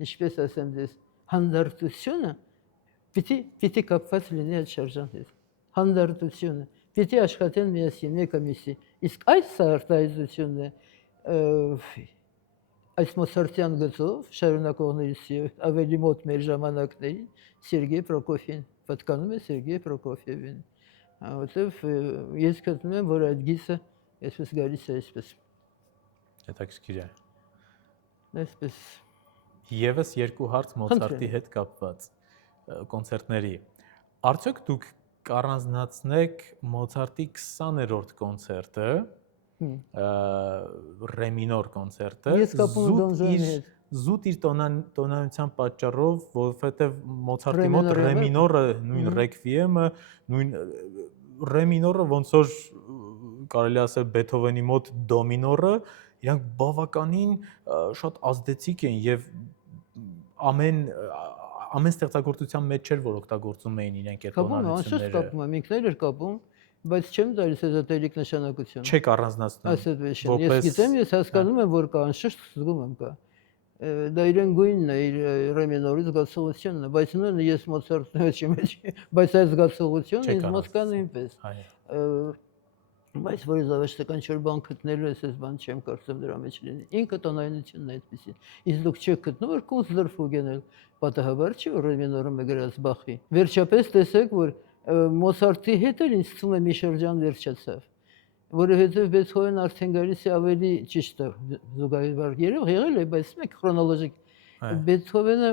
ինչպես ասեմ ձեզ, հանդարտությունը պիտի կապված լինի այդ շարժան հետ, հանդարտությունը, պիտի աշխատեն միասին, մեկը մյուսի, իսկ այս արտահայտությունն է, այս մոցարտյան գծով շարունակողներից ավելի մոտ մեր ժամանակներին Սերգեյ Պրոկոֆին, պատկանում է Սերգեյ Պրոկոֆիևին, որտեվ ես գտնում եմ, որ այդ գիծը այսպես գալիս է այսպես։ Հետաքրքիր է։ Այսպես։ Եվս երկու հարց Մոցարտի հետ կապված կոնցերտների։ Արդյոք դուք կառանձնացնեք Մոցարտի 20-րդ կոնցերտը, ռե մինոր կոնցերտը, զուտ իր տոնայնության պատճառով, որովհետև Մոցարտի մոտ ռե մինորը, նույն ռեկվիեմը, նույն ռե մինորը ոնց որ կարելի ասել Բեթհովենի մոտ դո մինորը, իրանք բավականին շատ ազդեցիկ են եւ ամեն ստեղծագործության մեջ չէր, որ օգտագործում էին իրենք այդ տոնալությունները։ Կապում եմ, ինքներ էր կապում, բայց չեմ տալիս էզոտերիկ նշանակություն։ Չեք առանձնացնում։ Ես գիտեմ, ես հասկանում եմ, որ կա, անշուշտ զգում եմ կա։ Դա իրեն գույնն է, իր ռե մինորի զգացողությունն է, բայց նույնը ես Մոցարտի մեջ, բայց այդ զգացողությունը ինձ մոտ կա նույնպես։ Բայց որ զավեշտական չոր բան գտնելու ես, այս բան չեմ կարծում դրա մեջ լինի։ Ինքը տոնայնությունն է այդպեսին։ Իսկ դուք չեք գտնում, որ Կունստդորֆ գնել, պատահաբար չի, որ ռե մինորը մեգրած Բախի։ Վերջապես տեսեք, որ Մոցարտի հետ էլ ինձ թվում է մի շրջան վերջացավ, որովհետև Բեթհովենը արդեն գալիս է ավելի ճիշտ է, զուգահեռ եղել է, բայց մեկ քրոնոլոգիկ։ Բեթհովենը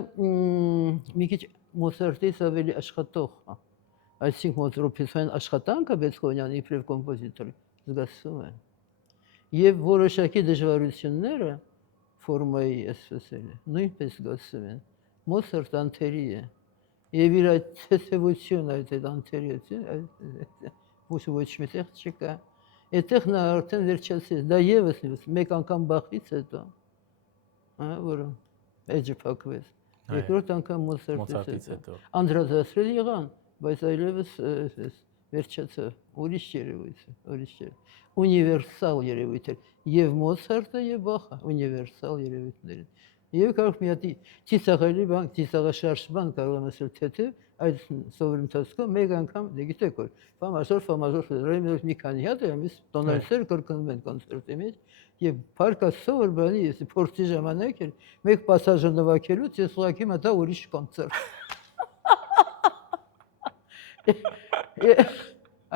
մի քիչ Մոցարտից ավելի աշխատող է։ Այսինքն Բեթհովենի աշխատանքը Բեթհովենյանի իբրև կոմպոզիտորի զգացվում է։ Եվ որոշակի դժվարությունները ֆորմայի այսպես էլ նույնպես զգացվում են։ Մոցարտը անթերի է։ Եվ իր այդ թեթևությունը, այդ անթերիությունը, ոչ մի տեղ չկա։ Այդտեղ նա արդեն վերջացեց, դա եւս մեկ անգամ Բախից հետո, որը էջը փակվեց։ Երկրորդ անգամ Մոցարտից հետո։ Անդրադարձրել եղան, բայց այլևս վերջացավ, ուրիշ երևույթ է, ուրիշ երևույթ, ունիվերսալ երևույթ է, եւ Մոցարտը եւ Բախը ունիվերսալ երևույթներ են։ Եվ կարող մի հատ ծիծաղելի բան, ծիծաղաշարժ բան կարող եմ ասել թեթև, այդ սովոր ընթացքում մեկ անգամ, դե գիտեք որ, ֆամաժոր, ռե մինոր մի քանի հատ է, ամիս տոնալներ կրկնում են կոնցերտի մեջ, եւ փառք Աստծո, որ բանի ես փորձի ժամանակ էլ մեկ պասաժը նվագելուց ես ուղղակի մտա ուրիշ կոնցերտ։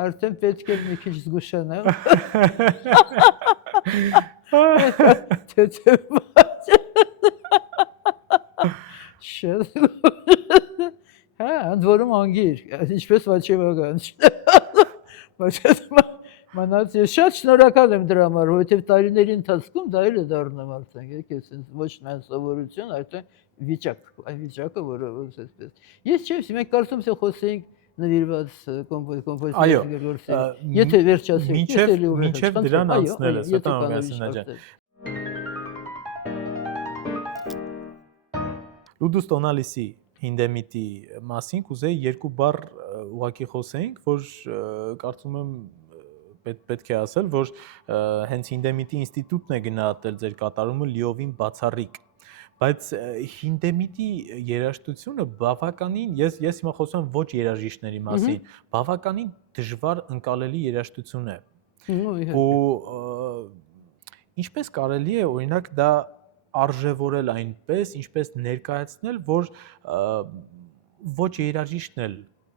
Արդեն պետք է մի քիչ զգուշանալ։ Հա, ընդ որում անգիր, ինչպես Վաչեվական։ Մանած ես շատ շնորհակալ եմ դրա համար, որովհետև տարիների ընթացքում դա էլ է դառնում արդեն, եկես ոչ միայն սովորություն, այլ վիճակ, այն վիճակը, որը այսպես։ Ես չէ, մենք կարծում եմ խոսեինք նվիրված կոմպոզիտորի գործին։ Եթե վերջացեք, մինչև դրան անցնելը, Սվետլանա Օգասյանյան։ Լուդուս Տոնալիսի Հինդեմիտի մասին կուզեի երկու բառ ուղղակի խոսեինք, որ կարծում եմ պետք է ասել, որ հենց Հինդեմիտի ինստիտուտն է գնահատել ձեր կատարումը լիովին բացառիկ, բայց Հինդեմիտի երաժշտությունը բավականին, ես հիմա խոսում եմ ոչ երաժիշտների մասին, բավականին դժվար ընկալելի երաժշտություն է։ Ու ինչպես կարելի է օրինակ դա արժևորել այնպես, ինչպես ներկայացնել, որ ոչ երաժիշտն էլ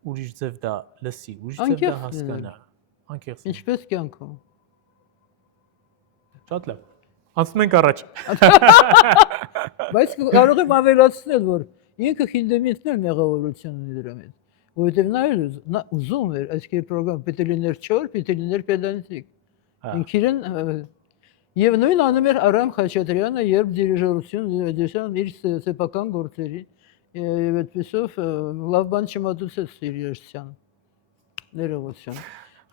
ուրիշ ձև դա լսի, ուրիշ ձև դա հասկանա։ Անկեղծ։ Ինչպես կյանքում։ Շատ լավ։ Անցնում ենք առաջ։ Բայց կարող եմ ավելացնել, որ ինքը Հինդեմիտն էլ մեղավորություն ունի դրա մեջ, որովհետև նա ուզում էր այս պրոգրամ պետք է լիներ չոր, պետք է լիներ պեդանտիկ։ Ինքը իրեն Եվ նույն անում էր Արամ Խաչատրյանը, երբ դիրիժորություն իր սեփական գործերի եւ այդպեսով լավ բան չմատուցեց իր երեշտյան ներողություն։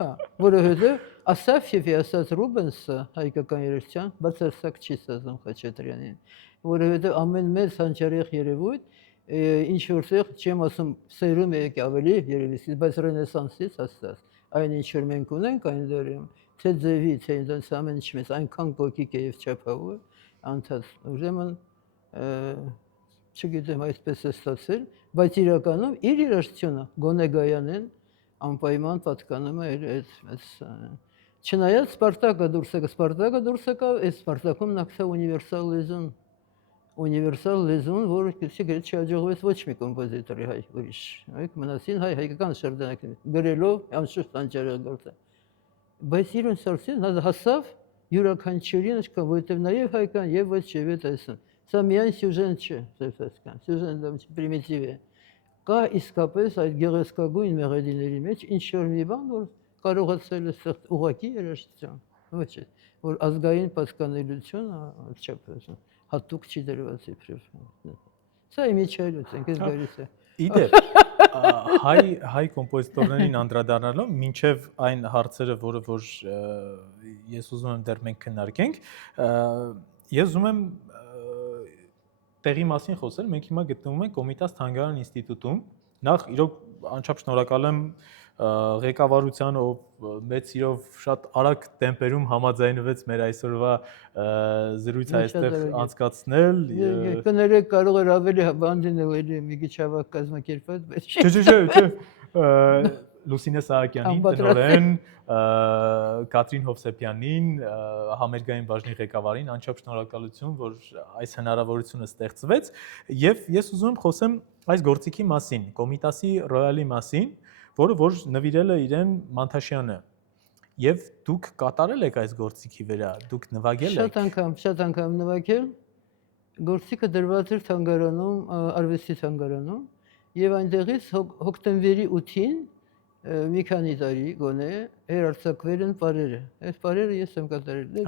Հա, որովհետեւ Ասաֆյևի ասած Ռուբենսը հայկական երեշտյան բացարձակ չի սազում Խաչատրյանին, որովհետեւ ամեն մեծ հանճարեղ երևույթ ինչ որտեղ չեմ ասում սերում է ավելի երևի, բայց ռենեսանսից հաստատ այն ինչ որ մենք ունենք այն դերում թե ձևի, թե այնպես ամեն ինչ մեզ այնքան կոկիկ է եւ չափավոր, անթաց ուրեմն չգիտեմ այսպես է ստացել, բայց իրականում իր երաժշտությունը Գոնեգայանեն անպայման պատկանում է այդ չնայած Սպարտակը դուրս եկավ, այս Սպարտակում նկատա ունիվերսալ լեզուն, որը գրել չհաջողվեց ոչ մի կոմպոզիտորի հայ ուրիշ, մնացին հայկական շրջանակներ, գրելով անշուշտ անճարեղ գործը։ Բայց իրենց արծին հասավ յուրաքանչյուրին աշկան, որովհետև նաև հայկական եւ ոչ եւեթ այսն։ Սա միայն սյուժեն չէ, սեփական։ Սյուժեն դա պրիմիտիվ է։ Կա իսկապես այդ գեղեցկագույն մեղեդիների մեջ ինչ որ մի բան, որ կարողացել է ստեղծել ուղղակի երաժշտություն, ոչ է, որ ազգային պատկանելություն չափ հատուկ չի դրված իբրև։ Սա իմիջայլոց է, քեզ գալիս է։ Իդեպ հայ կոմպոզիտորներին անդրադառնալով մինչև այն հարցերը, որը որ ես ուզում եմ դեռ մենք քննարկենք, ես ուզում եմ տեղի մասին խոսել, մենք հիմա գտնվում ենք Կոմիտաս Թանգարան ինստիտուտում, նախ իրոք անչափ շնորհակալ եմ ղեկավարությանը, ով մեծ սիրով շատ արագ տեմպերում համաձայնվեց մեր այսօրվա զրույցը այստեղ անցկացնել։ Կներեք կարող էր ավելի բան դնել, էլի մի քիչ հավաք կազմակերպած, բայց Չէ, Լուսինե Սահակյանին, տնօրեն, Կատրին Հովսեփյանին, համերգային բաժնի ղեկավարին անչափ շնորհակալություն, որ այս հնարավորությունը ստեղծվեց, եւ ես ուզում եմ խոսեմ այս գործիքի մասին, Կոմիտասի ռոյալի մասին, որը որ նվիրել է իրեն Մանթաշյանը։ Եվ դուք կատարել եք այս գործիքի վրա, դուք նվագել եք։ Շատ անգամ նվագել։ Գործիքը դրված էր թանգարանում, արվեստի թանգարանում, եւ այնտեղից հոկտեմբերի 8-ին մի քանի տարի գոնե հերարցակվել են պարերը։ Այս պարերը ես եմ կատարել։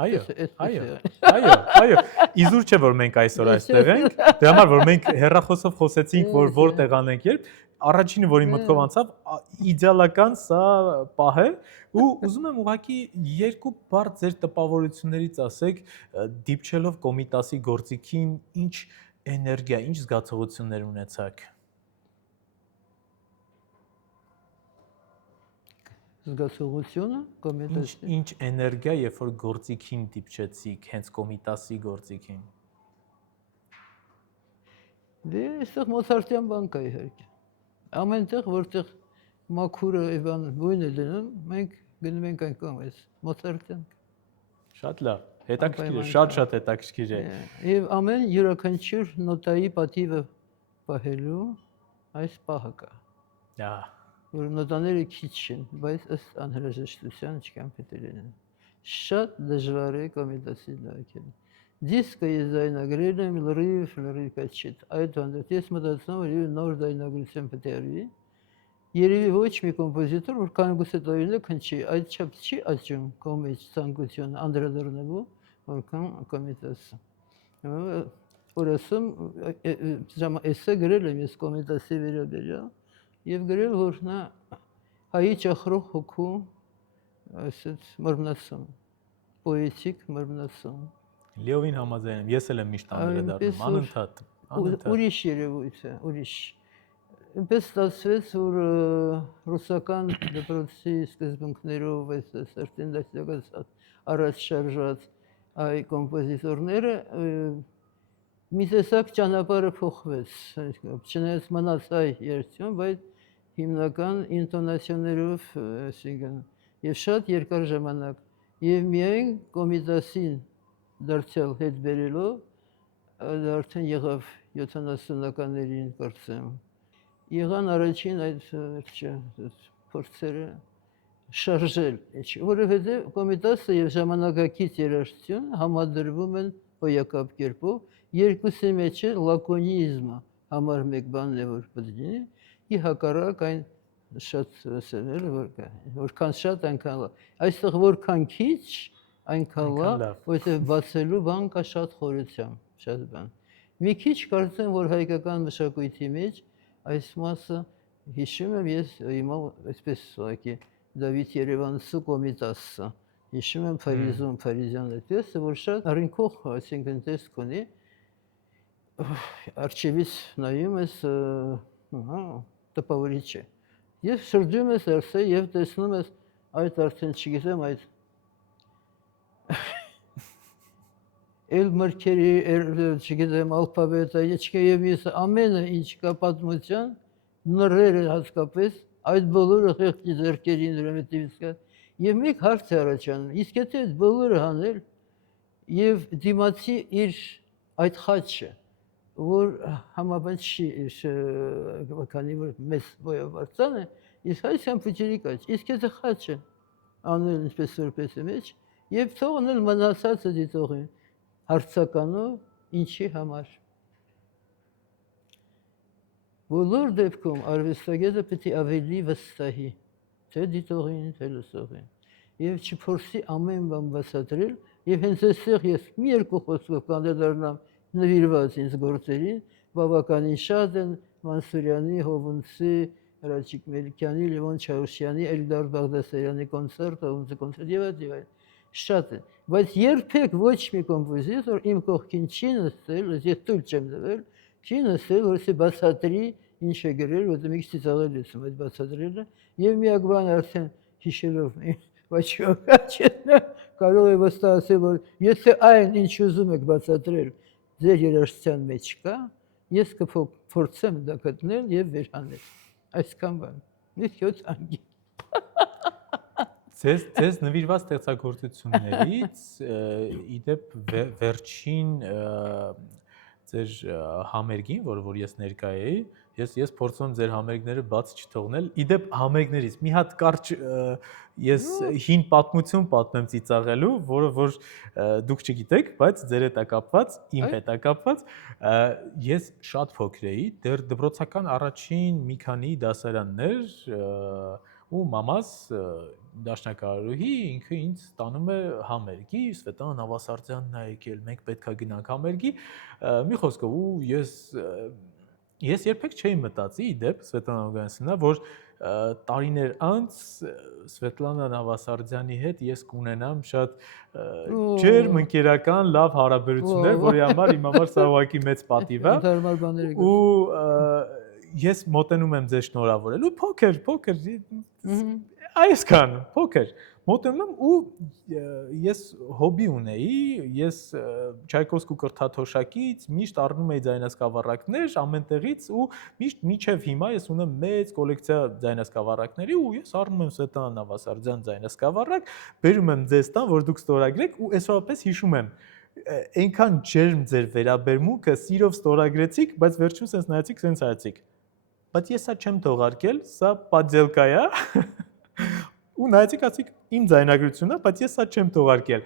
Այո։ Իզուր չէ որ մենք այսօր այստեղ ենք, դրա համար որ մենք հեռախոսով խոսեցինք, որ որտեղ անենք երբ, առաջինը որի մտքով անցավ, իդեալական սա պահ է, ու ուզում եմ ուղղակի երկու բառ ձեր տպավորություններից ասեք, դիպչելով Կոմիտասի գործիքին, ինչ էներգիա, ինչ զգացողություններ ունեցաք։ Զգացողությունը Կոմիտասի։ Ինչ էներգիա, երբ որ գործիքին դիպչեցիք, հենց Կոմիտասի գործիքին։ Դե այստեղ Մոցարտյան բան կա իհարկե։ Ամենտեղ որտեղ մաքուրը Իվան բույն է դնում, մենք գնում ենք այն կողմ այս Մոցարտյան։ Շատ լավ, հետաքրքիր է, շատ հետաքրքիր է։ Եվ ամեն յուրաքանչյուր նոտայի պատիվը պահելու այս պահը կա։ Ահա որ նոտաները քիչ են, բայց ըստ անհրաժեշտության չկան պետք լինեն։ Շատ դժվար է Կոմիտասի նվագել։ Դիսկը ես ձայնագրել եմ լրիվ կաչիտ։ Այդ հանդեպ ես մտածում եմ, որ նոր ձայնագրություն պետք է արվի։ Երևի ոչ մի կոմպոզիտոր, որ կանգուս է տայինը քնչի, այդ չափ չի աճում կոմիջ ցանկությունը անդրադառնալու, որքան Կոմիտասը։ Որ ասում, էսը գրել եմ ես Կոմիտասի վերաբերյալ եւ գրել որ նա հայի ճախրող հոգու այսպես մրմնացում պոետիկ մրմնացում Լիովին համաձայն եմ ես էլ եմ միշտ անդրադառնում անընդհատ ուրիշ երևույթ է ուրիշ այնպես ստացվեց որ ռուսական դպրոցի սկզբունքներով այս արդեն դասակաց առաջ շարժած այ կոմպոզիտորները մի տեսակ ճանապարհը փոխվեց չնայած մնաց այ երգություն բայց հիմնական ինտոնացիաներով, այսինքն, եւ շատ երկար ժամանակ, եւ միայն Կոմիտասին դարձյալ հետ բերելով, դա արդեն եղավ 70-ականներին կարծեմ։ Եղան առաջին այդ փորձերը շարժել, որովհետեւ Կոմիտասը եւ ժամանակակից երաժշտություն համադրվում են հոյակապ կերպով, երկուսի մեջ է լակոնիզմը, համար մեկ բանն է որ պետք է լինի ի հակառակ այն շատ որքան շատ այնքան այստեղ որքան քիչ այնքան Այնքան լավ, լավ։ որովհետև բացելու բան կա շատ խորությամբ, շատ բան։ Մի քիչ կարծեմ, որ հայկական մշակույթի մեջ այս մասը հիշում եմ ես հիմա այսպես ուղղակի Դավիթ Երևանցու Կոմիտասը։ Հիշում եմ Փարիզում, Փարիզյան այդպես, որ շատ առինքող, այսինքն տեսք ունի, արջևից նայում ես, հա, տպավորիչ է։ Եվ շրջում ես արսե եւ տեսնում ես այդ արդեն չգիտեմ այդ էլ մրգերի, չգիտեմ, ալֆաբետը, իչքա եւ ես ամենը ինչ կա պատմության, նռերը հատկապես, այդ բոլորը խեղճի ձեռքերին դրա հետևից կա։ Եվ մեկ հարց է առաջանում, իսկ եթե այդ բոլորը հանել եւ դիմացի իր այդ խաչը, որ համապատ չի, քանի որ մեծ բոյավարձան է, իսկ այսյան փոքրի կաչ, իսկ եթե խաչը անել ինչպես որպես է մեջ, եւ թողնել մնացածը դիտողին հարցականու ինչի համար։ Բոլոր դեպքում արվեստագետը պետք է ավելի վստահի, թե դիտողին, թե լսողին, եւ չփորձի ամեն բան բացատրել, եւ հենց այստեղ ես մի երկու խոսքով կանդրադառնամ նվիրված ինձ գործերին, բավականին շատ են Մանսուրյանի, Հովունցի, Հրաչիկ Մելիքյանի, Լևոն Չաուշյանի, Էլդար Բաղդասարյանի կոնցերտ, Հովունցի կոնցերտ եւ այլն, շատ են, բայց երբեք ոչ մի կոմպոզիտոր իմ կողքին չի նստել, ես թույլ չեմ տվել, չի նստել, որովհետեւ բացատրի ինչ է գրել, որտեղ մի քիչ ծաղել ես այդ բացատրելը, եւ միակ բանը արդեն հիշելով ոչ ոք կարող է վստահել, որ եթե այն ինչ ուզում եք բացատրել ձեր երաժշտության մեջ կա, ես կփորձեմ դա գտնել եւ վերհանել։ Այսքան բան։ Իսկ ոչ անգի։ Ձեզ նվիրված ստեղծագործություններից իդեպ վերջին ձեր համերգին, որ ես ներկա էի, ես փորձում եմ ձեր համերգները բաց չթողնել։ Իդեպ համերգներից մի հատ կարճ ես հին պատմություն պատմեմ ծիծաղելու, որը որ դուք չգիտեք, բայց ձեր հետ է կապված, իմ հետ է կապված։ Ես շատ փոքր էի, դեռ դպրոցական առաջին մի քանի դասարաններ ու մամաս դաշնակահարուհի ինքը ինձ տանում է համերգի, Սվետլանա Նավասարդյանն է եկել, մենք պետքա գնանք համերգի, մի խոսքով ու ես երբեք չէի մտածի իդեպ Սվետլանա Օգանեսյանը, որ տարիներ անց Սվետլանա Նավասարդյանի հետ ես կունենամ շատ ջերմ ընկերական լավ հարաբերություններ, որի համար իմ համար սա ուղղակի մեծ պատիվ է։ Ու ես մոտենում եմ ձեզ շնորհավորելու, փոքր, այսքան, փոքր, մոտենում ու ես հոբի ունեի, ես Չայկովսկու կրթաթոշակից միշտ առնում էի ձայնասկավառակներ ամեն տեղից ու միշտ մինչև հիմա ես ունեմ մեծ կոլեկցիա ձայնասկավառակների ու ես առնում եմ Սվետլանա Նավասարդյան ձայնասկավառակ, բերում եմ ձեզ տան, որ դուք ստորագրեք ու այսօրապես հիշում եմ այնքան ջերմ ձեր վերաբերմունքը, սիրով ստորագրեցիք, բայց վերջում sense նայեցիք, sense հայացիք։ Բայց ես սա չեմ թողարկել, սա պադելկա է։ Ու նայեցիք, ասիք իմ ձայնագրությունն է, բայց ես սա չեմ թողարկել։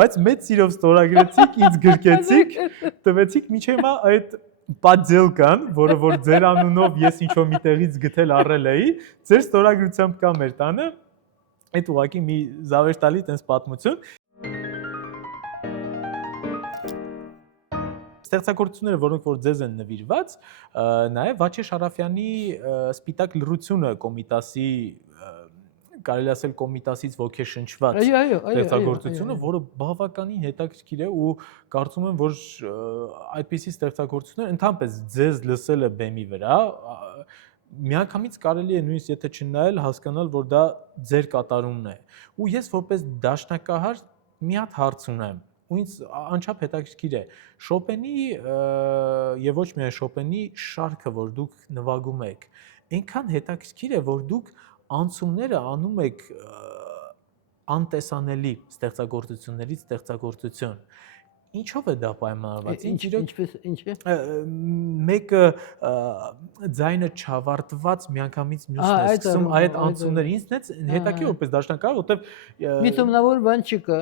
Բայց մեծ սիրով ստորագրեցիք, ինձ գրկեցիք, տվեցիք միջև հիմա այդ պադելկան, որը որ ձեր անունով ես ինչ-որ միտեղից գտել առել էի, ձեր ստորագրությամբ կա մեր տանը։ Այդ ուղղակի մի զավեշտալի տես պատմություն։ Ստեղծագործությունները, որոնք որ ձեզ են նվիրված, նաև Վաչե Շարաֆյանի Սպիտակ լռությունը Կոմիտասի, կարելի ասել Կոմիտասից ոգեշնչված ստեղծագործությունը, որը բավականին հետաքրքիր է ու կարծում եմ, որ այդպիսի ստեղծագործություններ ընդհանրապես ձեզ լսելը բեմի վրա, միանգամից կարելի է նույնիսկ եթե չնայել հասկանալ, որ դա ձեր կատարումն է։ Ու ես որպես դաշնակահար մի հատ հարց ունեմ։ Ու ինձ անչափ հետաքրքիր է Շոպենի եւ ոչ միայն Շոպենի շարքը, որ դուք նվագում եք, այնքան հետաքրքիր է, որ դուք անցումները անում եք անտեսանելի ստեղծագործություններից ստեղծագործություն։ Ինչով է դա պայմանավորված։ Ինչպես ինչ է։ Մեկը ձայնը չավարտված միանգամից մյուսն է սկսում այդ անցումները ինձ հետաքրքիր որպես դաշնակահար, որտեվ միտումնավոր բան չկա,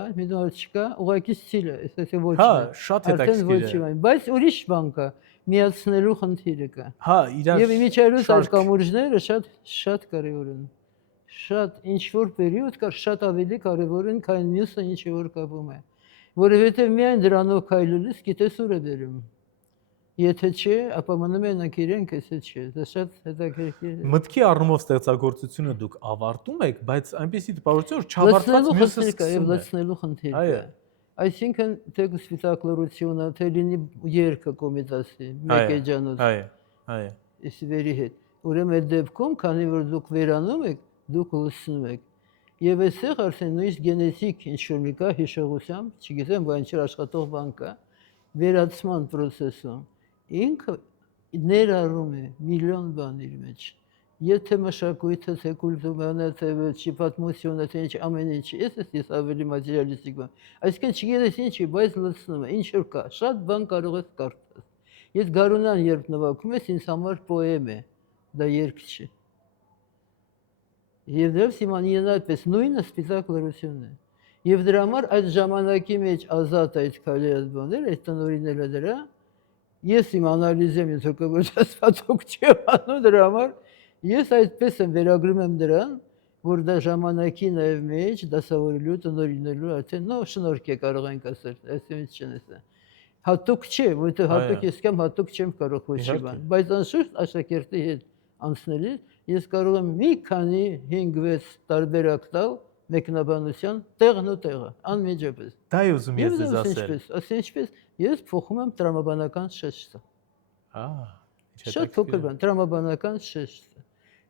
ուղղակի ստիլ է, այսպես ոչ։ Հա, շատ հետաքրքիր է։ Բայց ուրիշ բան կա, միացնելու խնդիրը կա։ Հա, իրար։ Եվ իմիջիայլոց այդ կամուրջները շատ կարևոր են։ շատ ինչ որ պերիոդ կար շատ ավելի կարևոր են, քան մյուսը ինչ որ կապում է։ Որովհետև միայն դրանով քայլելիս գիտես ուր է բերում։ Եթե չէ, ապա մնում ենք իրենք, եթե չէ, դա շատ հետաքրքիր է։ Մտքի առումով ստեղծագործությունը դուք ավարտում եք, բայց այնպեսի տպավորություն, որ չավարտված մյուսը սկսում է։ Լցնելու խնդիր կա։ Այսինքն թե սպիտակլորությունը, թե լինի երգը կոմիտասի, մեկ էջանոց։ Այո։ Իսկ վերի հետ։ Ուրեմն այդ դեպքում, քանի որ դուք վերանում եք, դուք լցնում եք։ Եվ այստեղ արդեն նույնիսկ գենետիկ ինչ-որ մի կա հիշողությամբ, չգիտեմ, բայց ինչ աշխատող բան կա, վերացման process-ում ինքը ներառում է միլիոն բան իր մեջ։ Եթե մշակույթը, թե կուլտուրան, թե պատմությունը, թե ինչ ամեն ինչ, ես ավելի մատերիալիստիկ բան։ Այսինքն չգիտես ինչի, բայց լցնում է, ինչ որ կա, շատ բան կարող ես կարդալ։ Ես Գարունան երբ նվագում ես, ինձ համար պոեմ է, դա երգ չի։ Եվ դրանց իմանալն այդպես նույնը սպիտակ լրությունն է։ Եվ դրա համար այդ ժամանակի մեջ ազատ այդ քայլերը բաներ, այդ տնօրինելը դրա, ես իմ անալիզեմ ես հոգեբարձվածок չեմ անում դրա համար, ես այդպես եմ վերագրում եմ դրան, որ դա ժամանակի նաև մեջ դասավորելու, տնօրինելու, արդեն նո շնորհք է կարող ենք ասել, այսինքն չեն ասա։ Հատուկ չէ, որովհետև հատուկ ես կամ հատուկ չեմ կարող ոչ մի բան, բայց անշուշտ աշակերտի հետ անցնելիս ես կարող եմ մի քանի 5-6 տարբերակ տալ մեկնաբանության տեղն ու տեղը, անմիջապես։ Դա է ուզում ես ձեզ ասել։ Ասեն ինչպես, ես փոխում եմ տրամաբանական շեշտը։ Շատ փոքր բան, տրամաբանական շեշտը։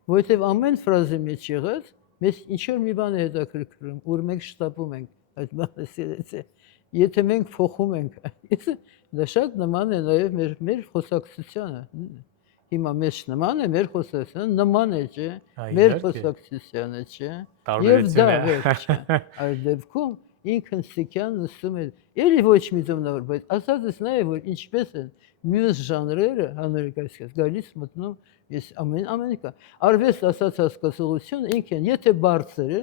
Որովհետև ամեն ֆրազի մեջ եղած մեզ ինչ-որ մի բան է հետաքրքրում, ուր մենք շտապում ենք այդ բանը սիրեցե։ Եթե մենք փոխում ենք, դա շատ նման է նաև մեր խոսակցությանը։ Հիմա մեզ նման է մեր խոսակցությանը, նման է, չէ, մեր խոսակցությանը, չէ։ Եվ դա վերջ է։ Այդ դեպքում ինքն սիկյան նստում է, էլի ոչ մի ձևնավոր, բայց ասած ես նաև, որ ինչպես են մյուս ժանրերը, հանրակացած, գալիս մտնում, ես ամեն կա։ Արվեստ ասած հասկացողությունը ինքն, եթե բարձր է,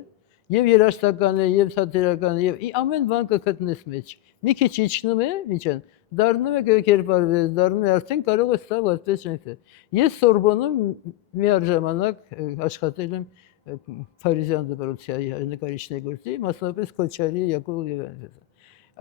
եւ երաժշտական է, եւ սատիրական է, եւ ամեն բան կգտնես մեջ։ Մի քիչ իջնում է, միջան, դառնում է կերպարվես, դառնում է արդեն կարող է ստալ այդպես չենք։ Ես Սորբոնում միաժամանակ աշխատել եմ Փարիզյան դպրոցի նկարիչների գործի, մասնավորապես Քոչարի, Յակոբ Լևանյան։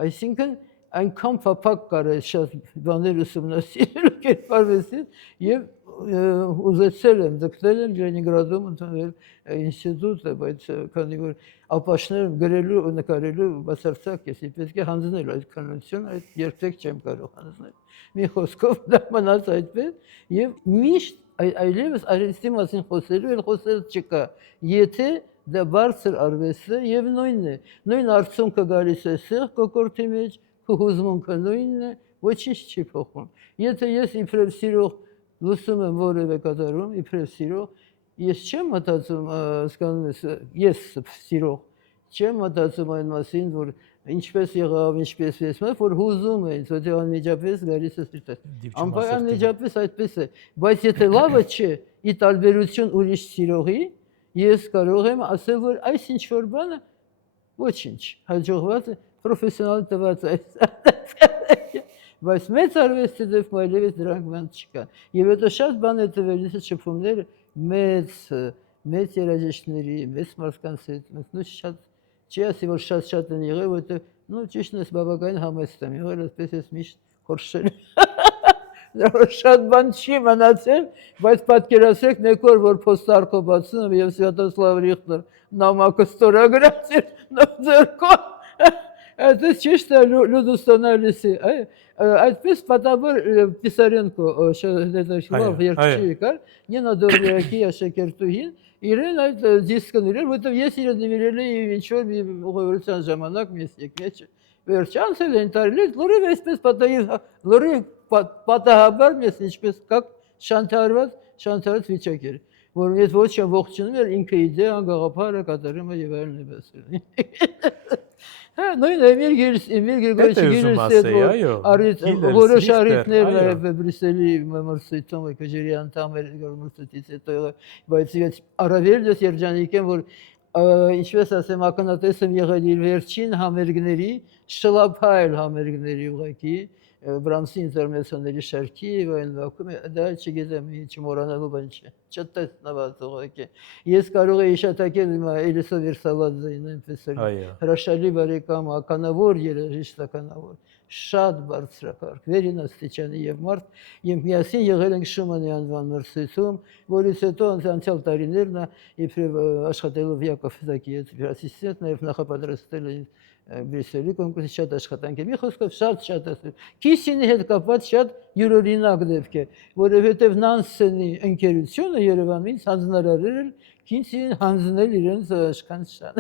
Այսինքն այնքան փափակ կար է շատ բաներ ուսումնասիրել կերպարվեսից եւ ուզեցել եմ, դգնել եմ Լենինգրադում ընդունել ինստիտուտ, բայց քանի որ ապաշներ գրելու ու նկարելու բացարձակ ես պետք է հանձնել այդ քննություն, այդ երբեք չեմ կարող հանձնել։ Մի խոսքով դա մնաց այդպես եւ միշտ այլևս արհեստի մասին խոսելու էլ խոսել չկա, եթե դա բարձր արվեստ է եւ նույնն է, նույն արդյունքը գալիս է սեղ կոկորտի մեջ, հուզմունքը նույնն է, ոչինչ չի փոխվում։ Եթե ես իբրև սիրող լսում եմ որևէ կատարում, իբրև սիրող, ես չեմ մտածում, հասկանում ես, ես սիրող, չեմ մտածում այն մասին, որ ինչպես եղավ, ինչպես ես, որ հուզում է ինձ, որ անմիջապես գալիս է սիրտը։ Անմիջապես այդպես է, բայց եթե լավը չէ, ի տարբերություն ուրիշ սիրողի, ես կարող եմ ասել, որ այս ինչ որ բանը ոչինչ, հաջողված է, պրոֆեսիոնալ տված է։ Բայց մեծ արվեստի դեպքում այլևս դրանք բան չկան։ Եվ հետո շատ բան է տվելիս շփումները մեծ երաժիշտների, մեծ մարդկանց հետ, նույն շատ չի ասի, որ շատ են եղել, որովհետև նո ճիշտն է, բավականին համեստ եմ եղել, այսպես ես միշտ խորշել։ Շատ բան չի մնացել, բայց պատկերացրեք մեկ օր, որ փոստարկո բացում եմ եւ Սվյատոսլավ Ռիխտեր նամակը ստորագրած էր ձեռքով։ Այդպես ճիշտ է լուդոստանալիսի, այդպես պատաբար Պիսարենկո լավ երկչի կար, Նինա Դորլյակի աշակերտուհին, իրեն այդ դիսկն իրեն, որովհետև ես իրեն նվիրել էի ինչ-որ մի ուղևորության ժամանակ մեզ եկնեց, վերջ անցել են տարիներ, լուրիվ այսպես պատահաբար մեզ ինչպես կակ շանթարված վիճակ էր, որ ես ոչ եմ ողջունում էր ինքը իդեան, գաղափարը, կատարումը եւ այլն է բասել։ Հա, նույն Էմիլ Գրիգորիչի գիրը որոշ առիթներ նաև Բրյուսելի մրցույթում եկեջերի անդամ էր մրցույթից հետո եղել, բայց ես առավել ես երջանիկ եմ, որ ինչպես ասեմ, ականատես եմ եղել իր վերջին համերգների, շլափայել համերգների ուղղակի, Բրամսի ինտերմեցիաների շարքի եւ այն վակում դա չգիտեմ ինչ մոռանալու բան չէ չտեսնված ուղղակի ես կարող եի իշտակել հիմա Էլիսա Վերսալաձեին այնպես Այո։ հրաշալի բարեկամ ականավոր երաժիշտ ականավոր շատ բարձրակարգ վերինաստիճանի եւ մարդ եւ միասին եղել ենք Շումանի անվան մրցույթում որից հետո անցյալ տարիներն իբրև աշխատելով Յակով Զակի հետ ասիստենտ նաեւ նախապատրաստել էին Բրյուսելի կոնկուրսի շատ աշխատանք է։ Մի խոսքով շատ ասել։ Քիսինի հետ կապված շատ յուրօրինակ դեպք է, որովհետև Նանսենի ընկերությունը Երևանից հանձնարարել Քիսին հանձնել իրենց աշխատանքան։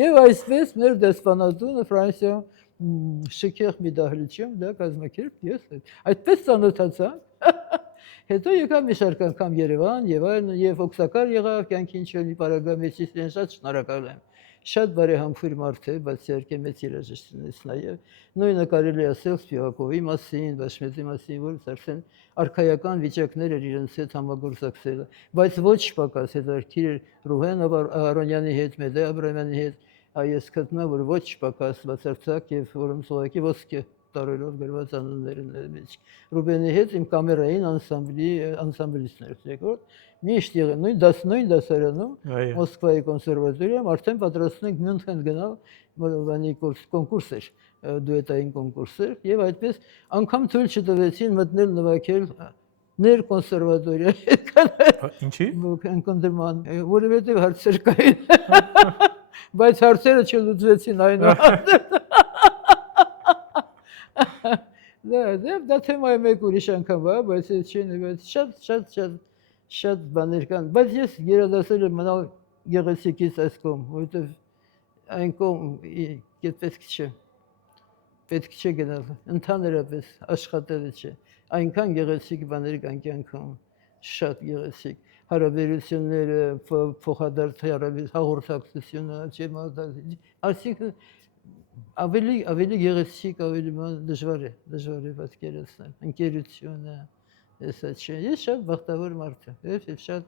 Եվ այսպես մեր դեսպանատունը Ֆրանսիայում շքեղ մի դահլիճում դա կազմակերպ ես այդպես ծանոթացանք։ Հետո եկավ մի շարք անգամ Երևան եւ այլն եւ օգտակար եղավ կյանքի ինչ որ պարագամեցից շատ շնորհակալ եմ։ Շատ բարեհամբույր մարդ է, բայց իհարկե մեծ երաժշտությունից նաև նույնը կարելի է ասել Սպիվակովի մասին, Բաշմետի մասին, որ արդեն արխայական վիճակներ էր իրենց հետ համագործակցել, բայց ոչ պակաս հետաքրքիր էր Ռուհեն Արոնյանի հետ, Մեդե Աբրամյանի հետ, այս գտնում եմ, որ ոչ պակաս բացարձակ եւ որոնց ուղղակի ոսկե տարերով գրված անուններն են մեջ։ Ռուբենի հետ իմ կամերային անսամբլիստներ եկող միշտ եղել նույն դասարանում Մոսկվայի կոնսերվատորիայում արդեն պատրաստում ենք Մյունխեն գնալ բանի կոնկուրս էր դուետային կոնկուրս էր եւ այդպես անգամ թույլ չտվեցին մտնել նվագել ներ կոնսերվատորիա Ինչի՞։ Ընկնդրման որովհետեւ հարցեր կային բայց հարցերը չլուծվեցին այնուհետեւ դա թեմայի մեկ ուրիշ անգամ է, բայց չի շատ բաներ կան, բայց ես գերադասել եմ մնալ գեղեցիկից այս կողմ, որովհետև այն կողմ պետք չէ գնալ, ընդհանրապես աշխատելը չէ, այնքան գեղեցիկ բաներ կան կյանքում, շատ գեղեցիկ, հարաբերությունները, փոխադարձ հաղորդակցությունը, այսինքն ավելի գեղեցիկ, ավելի դժվար է պատկերացնել, ընկերությունը, ես շատ բախտավոր մարդ եմ, եւ շատ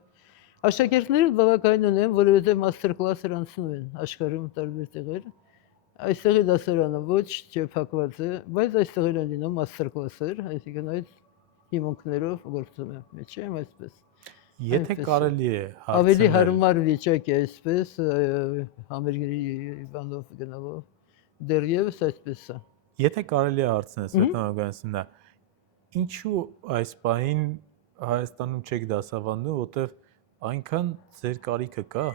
աշակերտները բավականին ունեմ, որովհետեւ մաստեր կլասեր անցնում են աշխարհում տարբեր տեղեր, այստեղի դասարանը ոչ չփակված է, բայց այստեղ են լինում մաստեր կլասեր, այսինքն այդ հիմունքներով գործում եմ, մեջ եմ այսպես։ Եթե կարելի է հարցնել։ Ավելի հարմար վիճակ է այսպես, համերգերի բանով գնալով, դեռևս այսպես է։ Եթե կարելի է հարցնել, Սվետլանա Օգանեսյանը, ինչու այս պահին Հայաստանում չեք դասավանդում, որտեղ այնքան ձեր կարիքը կա։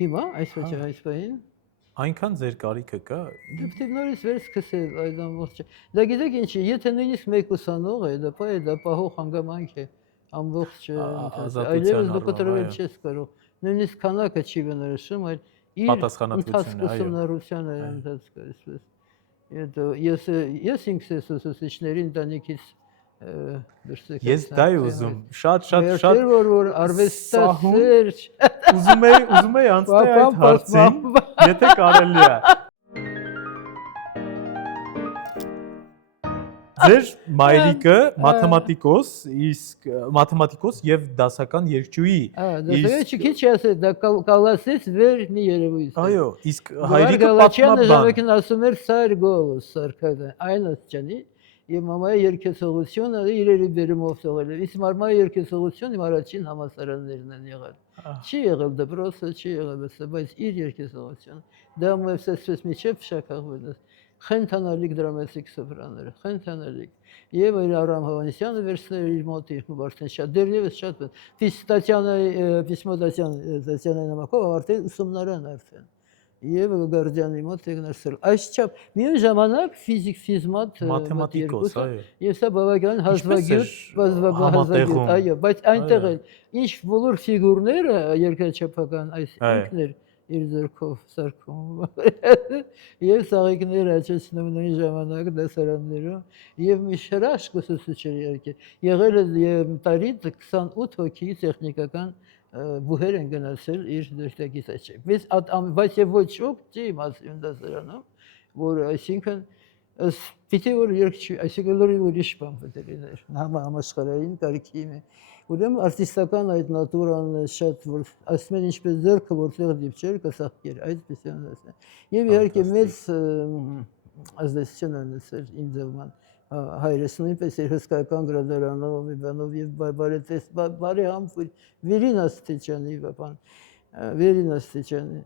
Հիմա այս պահին այնքան ձեր կարիքը կա։ Դե նորից վերսկսել այդ ամբողջը։ Դա գիտեք ինչի, եթե նույնիսկ մեկ ուսանող է, դա պահող հանգամանք է, ամբողջ այլևս դու կտրվել չես կարող։ Նույնիսկ քանակը չի բնորոշում, այլ իր ուսումնառության ընթացքը այսպես։ Ես ինքս ես ուսուցիչների ընտանիքից դրսեք։ Ես դա եմ ուզում, շատ որ արվեստասեր ուզում եի անցնել այդ հարցին, եթե կարելի է։ Ձեր մայրիկը մաթեմատիկոս եւ դասական երգչուհի։ Դասական քիչ ասել, դա կալասից վեր մի երևույթ։ Այո, իսկ հայրիկը պատմաբան։ Ասում էր «Սար գոլոս» Սարգսյանը, այն ասճանի, եւ մամայի երգեցողությունը իրերի բերումով թողել է։ Իսկ մամայի երգեցողությունը իմ առաջին համալսարաններն են եղել։ Չի եղել դպրոցը, չի եղել, բայց իր երգեցողությունը։ Դա մովսեսպես միջև շաքաղվել է։ Խենթանալիք դրամատիկ սոպրաները, խենթանալիք։ Եվ Արամ Հովանեսյանը վերցնել իր մոտ արդեն շատ դեռևս շատ Տատյանայի նամակով արդեն ուսումնարան արդեն։ Եվ Գարդյանի մոտ եկնարսել։ Այսչափ մի ժամանակ ֆիզիկ-ֆիզմատ մաթեմատիկոս, այո։ Եվ սա բավական հազվագյուտ, այո, բայց այնտեղ էլ ինչ բոլոր ֆիգուրները երկրաչափական այս ինքներ իր ձեռքով սարքում եւ սաղիկներ աճեցնում նույն ժամանակ դասարաններում եւ մի շրաշք ուսուցիչներ իհարկե եղել է տարի 28 հոգի տեխնիկական բուհեր են գնացել իր դերտակից աճ բայց եւ ոչ ոք չի իմացել դասարանում որ այսինքն պիտի որ երկչի այսինքն ուրիշ բան պետք է լիներ համաշխարհային կարիքի ուրեմն արտիստական այդ նատուրան շատ որ ասում են ինչպես ձեռքը որտեղ դիպչեր կսախկեր այդպես են ասում եւ իհարկե մեծ ազդեցություն ունեցել ինձ վրա։ Հայրս նույնպես իր հսկայական գրադարանով, Իվանով եւ բարի համբույր Վերին Աստիճանի բան, Վերին Աստիճանի։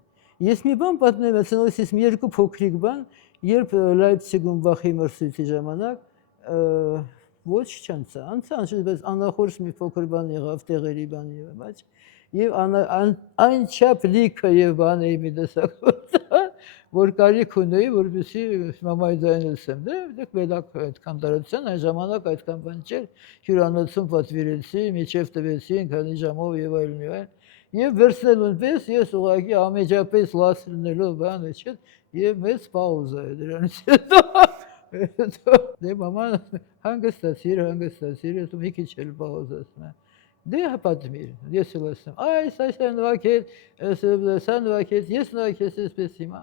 Ես մի բան պատմեմ, ասենոսից մի երկու փոքրիկ բան, երբ Լայպցիգում Բախի մրցույթի ժամանակ ոչ չանցա, բայց անախորժ մի փոքր բան եղավ տեղերի բան եւ բայց եւ այնչափ լիքը եւ բան էի մի տեսակ որ կարիք ունեի որպեսզի մամայի ձայնը լսեմ դե մենակ այդքան տարածության այն ժամանակ այդքան բան չէր հյուրանոցում պատվիրեցի միջև տվեցին քանի ժամով եւ այլն եւ վերցնելուն պես ես ուղղակի ամեջապես լաց լինելով բան չէ եւ մեծ պաուզա է դրանից հետո դե մաման հանգստացիր դու մի քիչ էլ պաուզացնա դե պատմիր ես էլ ասեմ այս նվագել սա նվագել ես նվագել այսպես հիմա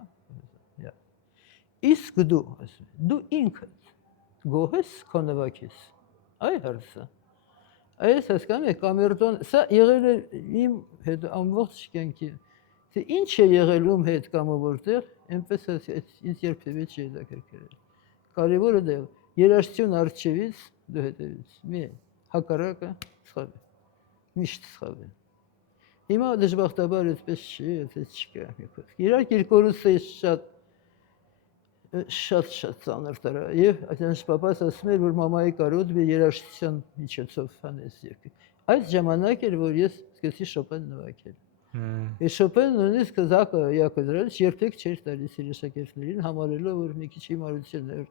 իսկ դու ինքդ գոհ ես քո նվագից այ հարցը այս հասկանում եք կամերտոն սա եղել է իմ հետ ամբողջ կյանքի թե ինչ է եղել ում հետ կամ որտեղ այնպես ինձ երբևէ չի հետաքրքրել կարևորը դա երաժշտություն առջևից դու հետևից մի հակառակը սխալ է միշտ սխալ է հիմա դժբախտաբար այդպես չի այդպես չկա իրար Կիրկորոսը շատ ծանր տարա եւ այդպես պապաս ասում էր որ մամայի կարոտ մի երաժշտության միջոցով հանես եկի այդ ժամանակ էր որ ես սկսեցի Շոպեն նվագել Ես Շոպեն նույնիսկ զակը յակոզրել երբեք չէր տալիս իր շակերտներին համարելով որ մի քիչ հիմարություն էր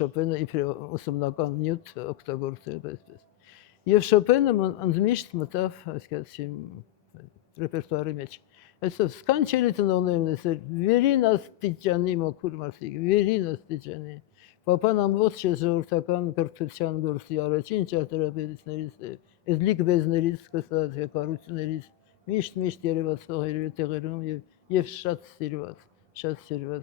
Շոպենը իբր ուսումնական նյութ օգտագործել այսպես եւ Շոպենը ընդմիշտ մտավ ասկացի ռեպերտուարի մեջ այսով սկանչելի տնողներն էսել Վերին Աստիճանի մաքուր մարդիկ Վերին Աստիճանի Պապան ամբողջ ժողովրդական կրթության գործի առաջին ճարտարապետներից այս լիգբեզներից սկսած կառույցներից միշտ երևացող տեղերում եւ շատ սիրված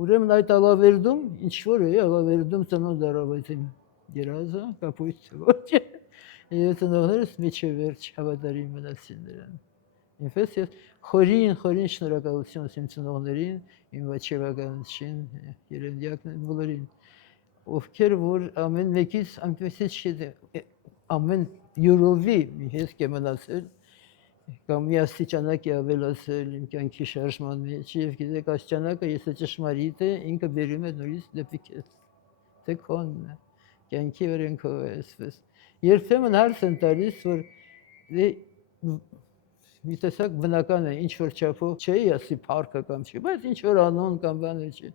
ուրեմն այդ Ալավերդում ինչ որ է Ալավերդում ծնունդ առավ այդ երազը կապույտ ոչ եւ ծնողներս միջև վերջ հավատարիմ մնացին նրան Ինձ ես խորին շնորհակալություն իմ ծնողներին, իմ վաճառականին, երենդյակին, բոլորին, ովքեր որ ամեն մեկից այնպես չէ, ամեն յուրովի ես կմնացել, կամ մի աստիճանակի ավելացել իմ կյանքի շարժման մեջ, եւ գիտեք աստիճանակը եթե ճշմարիտ է, ինքը բերում է նորից դեպի քեզ, թե քոն կյանքի օրենքով է այսպես։ Երբեմն հարց են տալիս, որ մի տեսակ բնական է, ինչ որ չափով չէի ասի փառքը կամ չի, բայց ինչ որ անոն կամ բանը չի,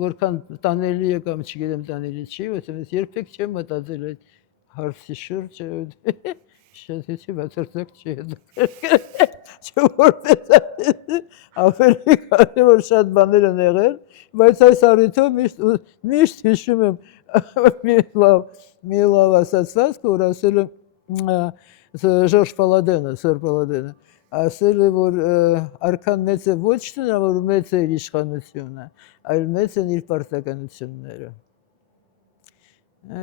որքան տանելի է կամ չգիտեմ տանելի չի, ոսեմս երբեք չեմ մտածել այդ հարցի շուրջ, շատ բացարձակ չի չորպես ավելի կարևոր շատ բաներ են եղել, բայց այս առիթով միշտ հիշում եմ մի լավ ասացվածք, որ ասել եմ Ժորժ Պալադենը, Սեր Պալադենը, ասել է, որ արքան մեծ է ոչ թե որ մեծ է իր իշխանությունը, այլ մեծ են իր պարտականությունները։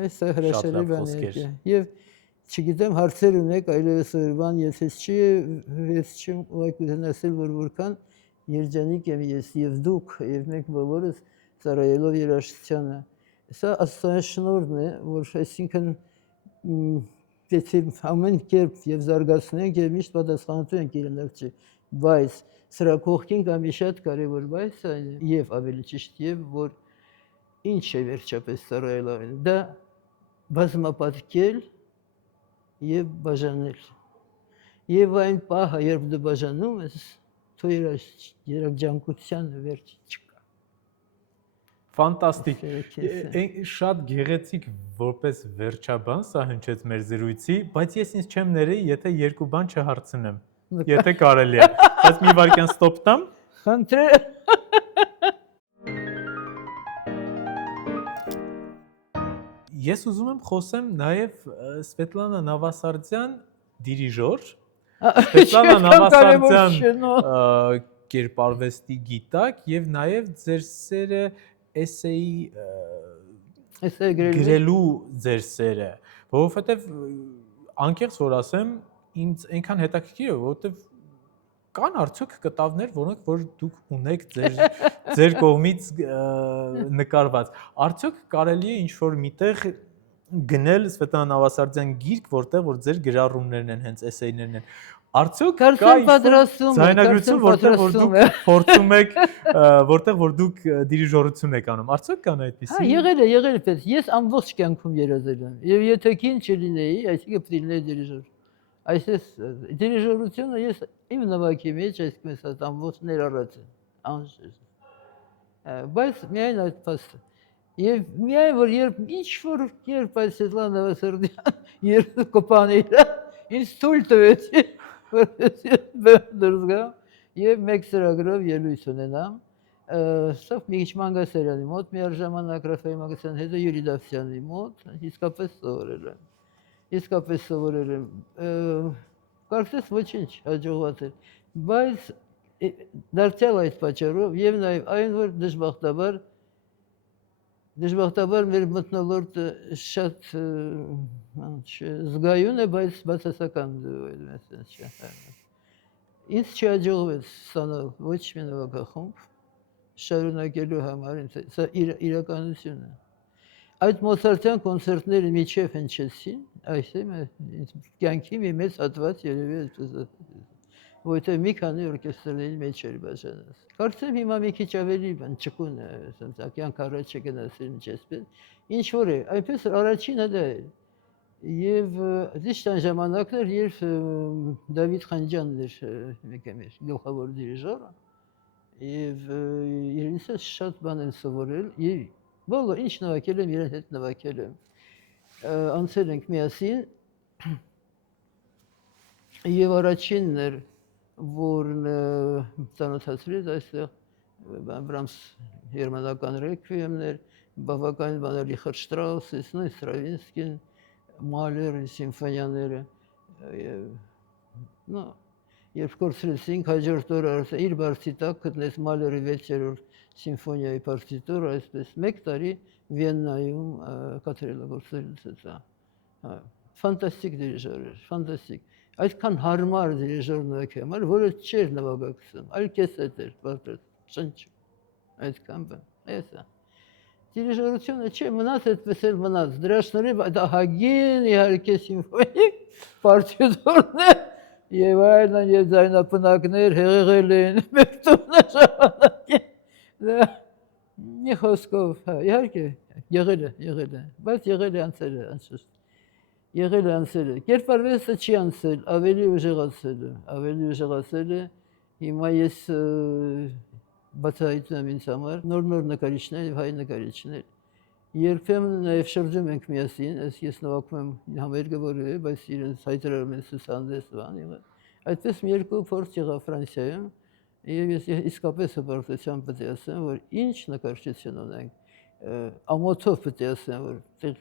Այս հրաշալի բան է։ Եվ չգիտեմ հարցեր ունեք, այլևս բան եթե չի, ես չեմ ուղղակի ասել, որ որքան երջանիկ եմ ես եւ դուք եւ մենք բոլորս ծառայելով երաժշտությանը։ Սա աստծո շնորհն է, որ այսինքն Եթե ամեն կերպ եւ զարգացնենք եւ միշտ պատասխանատու ենք իր ներքին, բայց սրա կողքին կա մի շատ կարևոր բայց այն է եւ ավելի ճիշտ եւ որ ինչ է վերջապես ծառայել այն դա բազմապատկել եւ բաժանել եւ այն պահը երբ դու բաժանում ես թո երաժշտության վերջ չկա Ֆանտաստիկ, շատ գեղեցիկ որպես վերջաբան սա հնչեց մեր զրույցի, բայց ես ինձ չեմ ներեի, եթե երկու բան չհարցնեմ, եթե կարելի է, բայց մի վարքյան ստոպ տամ։ Խնդրեմ։ Ես ուզում եմ խոսեմ նաև Սվետլանա Նավասարդյան դիրիժոր, Սվետլանա Նավասարդյան կերպարվեստի գիտակ եւ նաև ձեր սերը էսեի գրելու ձեր սերը, որովհետև անկեղծ որ ասեմ, ինձ այնքան հետաքրքիր է, որովհետև կան արդյոք կտավներ, որոնք որ դուք ունեք ձեր կողմից նկարված։ Արդյոք կարելի է ինչ-որ միտեղ գնել Սվետլանա Նավասարդյան գիրք, որ ձեր գրառումներն են, հենց էսեյներն են։ Արդյոք կա ինչ-որ ձայնագրություն, որտեղ որ դուք փորձում եք, որտեղ որ դուք դիրիժորություն եք անում։ Արդյոք կան այդպիսի։ Հա, եղել է պես։ Ես ամբողջ կյանքում երազել եմ։ Եվ եթե քին չլինեի, այսինքն պետք է լինեի դիրիժոր։ Այսպես դիրիժորությունը ես իմ նվագի մեջ այսպես ամբողջ ներառած եմ, անշուշտ։ Բայց միայն այդ փաստը։ Եվ միայն որ երբ այս Սվետլանա Նավասարդյան երբ կոպաներ, ինձ թույլ տվեց, դուրս գա եւ մեկ ծրագրով ելույթ ունենամ։ Սա մի քիչ Մանգասարյանի մոտ միաժամանակ Ռաֆայել Մանգասարյանի հետո Յուրի Դավթյանի մոտ իսկապես սովորել եմ։ Կարծես ոչինչ հաջողված է, բայց դարձյալ այդ պատճառով եւ նաեւ այն որ դժբախտաբար մեր մթնոլորտը շատ զգայուն է, բայց բացասական չէ։ Ինձ չհաջողվեց ստանալ ոչ մի նվագախումբ շարունակելու համար, սա իրականություն է։ Այդ մոցարտյան կոնցերտները միջև հնչեցին, այսինքն կյանքի մի մեծ հատված երևի այդպես, որտեղ մի քանի օրկեստրների մեջ էր բաժանած։ Կարծեմ հիմա մի քիչ ավելի ճկուն է, ասենք կյանք առաջ է գնացել ինչպես, ինչ որ է, այնպես առաջինը դա է։ Եվ ճիշտ այն ժամանակներ, երբ Դավիթ Խանջյանն էր մեր գլխավոր դիրիժորը, եւ ինձ շատ բան եմ սովորել, եւ բոլոր ինչ նվագել եմ, իրեն հետ նվագել եմ։ Անցել ենք միասին, եւ առաջինն էր, որն ծանոթացրեց այստեղ Բրամս գերմանական ռեկվիեմներ, բավականին բաներ Ռիխարդ Շտրաուսը, Ստրավինսկին, Մալերը, սիմֆոնիաները, երբ կորցրեցինք հաջորդ օրը իր բարձի տակ գտնեց Մալերի 6-րդ սիմֆոնիայի պարտիտուրը, այսպես մեկ տարի Վիեննայում կատարելագործելուց հետո։ Ֆանտաստիկ դիրիժոր էր, ֆանտաստիկ։ Այդքան հարմար դիրիժոր նվագի համար, որը չէր նվագակցում, այլ կեսետ էր, բարձր, շնչ, այդքան բան, էսա։ Դիրիժորությունը չէ, մնաց այդպես էլ մնաց, դրա շնորհիվ այդ ահագին իհարկե սիմֆոնիկ պարտիտուրն է, եւ այլն եւ ձայնապնակներ հեղեղել են մեր տունը ժամանակին։ Մի խոսքով, իհարկե, եղել է, բայց եղել է անցել է, անշուշտ։ Եղել է անցել է։ Կերպարվեստը չի անցել, ավելի ուժեղացել է։ Հիմա ես բացահայտում եմ ինձ համար նոր նկարիչներ եւ հայ նկարիչներ։ Երբեմն նաեւ շրջում ենք միասին, ես նվագում եմ համերգը որևէ, բայց իրենց հայտարարում են ցուցահանդես բան եղել։ Այդպես մի երկու փորձ եղավ Ֆրանսիայում, եւ ես իսկապես հպարտությամբ պետք է ասեմ, որ ինչ նկարչություն ունենք, ամոթով պետք է ասեմ, որ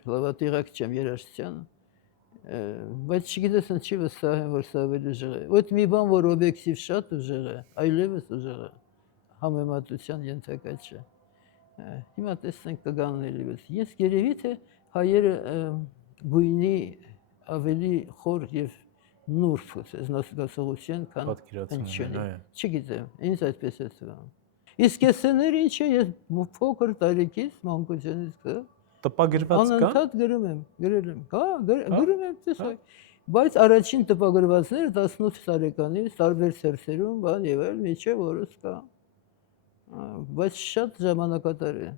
լավատեղակ չեմ երաժշտության, բայց չգիտես ինչի վստահ եմ, որ սա ավելի ուժեղ է։ Այդ մի բան, որ օբյեկտիվ շատ ուժեղ է, այլևս ուժեղ է, համեմատության ենթակա չէ։ Հիմա տեսնենք կգան ելևս։ Ես երևի թե հայերը գույնի ավելի խոր եւ նուրբ զգացողություն, քան հնչյունի։ Չգիտեմ, ինձ այդպես է թվում։ Իսկ էսեները ինչ է, ես փոքր տարիքից, մանկությունից տպագրված կան։ Անընդհատ գրել եմ։ Հա, գրում եմ, տեսա։ Բայց առաջին տպագրվածները 18 տարեկանից տարբեր ծերսերում, բան եւ այլ, միջև օրս կա։ Բայց շատ ժամանակատար է։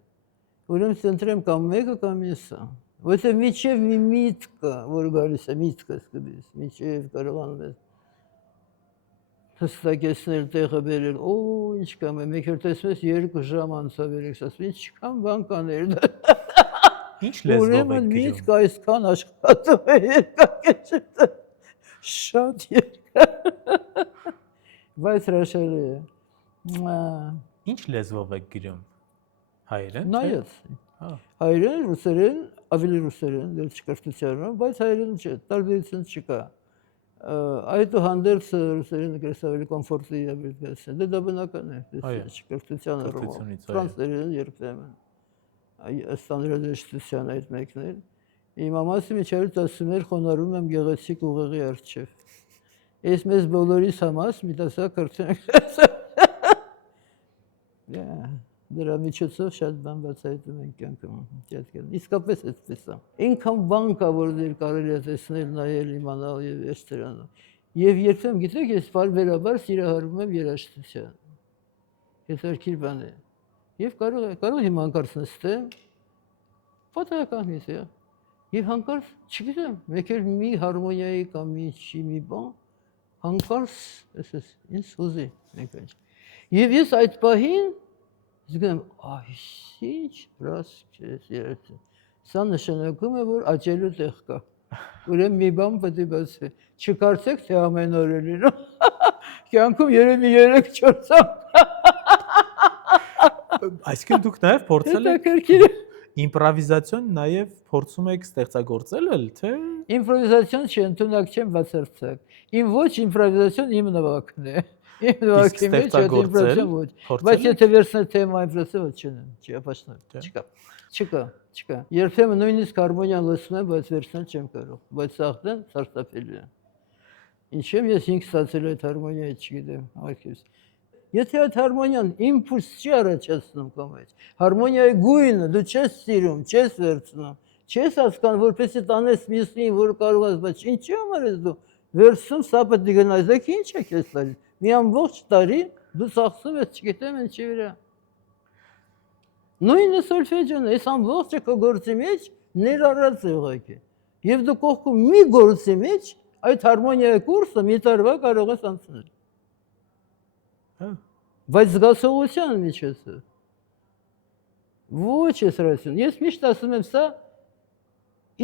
Ուրեմն ցենտրեմ կամ մեկը կամ մյուսը։ Որտեղ միջև մի միտք կա, որ գալիս է միտքը սկզբից, միջև կարողանում ես հստակեցնել տեղը բերել, ինչ կամ է, մեկ էլ տեսնում ես 2 ժամ անցավ երեք, ասում ինչքան բան կաներ դա։ Ինչ լեզվով եք Ուրեմն միտք այսքան աշխատում է երկակետ, շատ երկար, բայց հրաշալի է։ Ինչ լեզվով եք գրում, հայերեն? Նայած, հայերեն, ռուսերեն, ավելի ռուսերեն, դեռ չկրթության, բայց հայերեն չէ, տարբերություն չկա։ Այդուհանդերձ ռուսերենը գրես ավելի կոմֆորտի է, դա բնական է, չկրթության առումով, ֆրանսերեն երբեմն, ստանդարտաշտության այդ մեկներ։ Իմ ամասի միջավայր 10-ներ խոնարհում եմ գեղեցիկ ուղեղի առջև։ Ես մեզ բոլորիս համաս մի տեսակ կրծենք։ Դրա միջոցով շատ բան բացահայտում են կյանքում։ Իսկապես այդպես է։ Ինքան բան կա, որ դեր կարելի է տեսնել, նայել, իմանալ եւ այս դրանով։ Եվ երբեմն գիտեք, ես բարբերաբար սիրահարվում եմ երաժշտության։ Հետաքրքիր բան է։ Եվ կարող հիմա հանկարծ նստեմ, ֆոտոական ես է։ Եվ հանկարծ, չգիտեմ, մեկ էլ մի հարմոնիայի կամ մի բան, հանկարծ, այսպես, ինձ ուզի մեկ էլ։ Եվ ես այդ պահին զգամ, ինչ ռասկ է երաժշտություն։ Սա նշանակում է, որ աճելու տեղ կա։ Ուրեմն մի բան պետք է բացվի։ Չկարծեք, թե ամեն օր է լինում։ Կյանքում երևի 3-4 անգամ։ Այսինքն դուք նաև փորձել եք իմպրովիզացիոն նաև փորձում եք ստեղծագործել, թե իմպրովիզացիոն չի, ընդունակ չեմ բացարձակ։ Իմ ոչ իմպրովիզացիոն իմ նվագն է։ Իմ նվագի մեջ իմպրովիզացիոն ոչ։ Բայց եթե վերցնել թեմա իմպրովիզացիա չունեմ, չի, ապաշտել։ Չկա։ Երբեմն նույնիսկ հարմոնիան լսում եմ, բայց վերցնել չեմ կարող։ Բայց սաղդեն սարսափելի է։ Ինչեմ ես ինքս ստացել այդ հարմոնիայի, չգիտեմ, արկես։ Եթե այդ հարմոնիան իմպուլս չի առաջացնում կամ այդ հարմոնիայի գույնը դու չես սիրում, չես վերցնում, չես հասկանում, որպեսզի տանես մյուսին, որ կարող ես, բայց ինչի համար ես դու վերցնում, սա պետք է գնաս, դեք ինչ է քեզ տալիս։ Մի ամբողջ տարի դու ծախսում ես, չգիտեմ ինչի վրա։ Նույնը սոլֆեջիոն, այս ամբողջը քո գործի մեջ ներառած է ուղղակի։ Եվ դու կողքում մի գործի մեջ այդ հարմոնիայի կուրսը մի տարվա կարող ես անցնել։ Բայց զգացողության միջոցով ոչ ես ռասիոն։ Ես միշտ ասում եմ, սա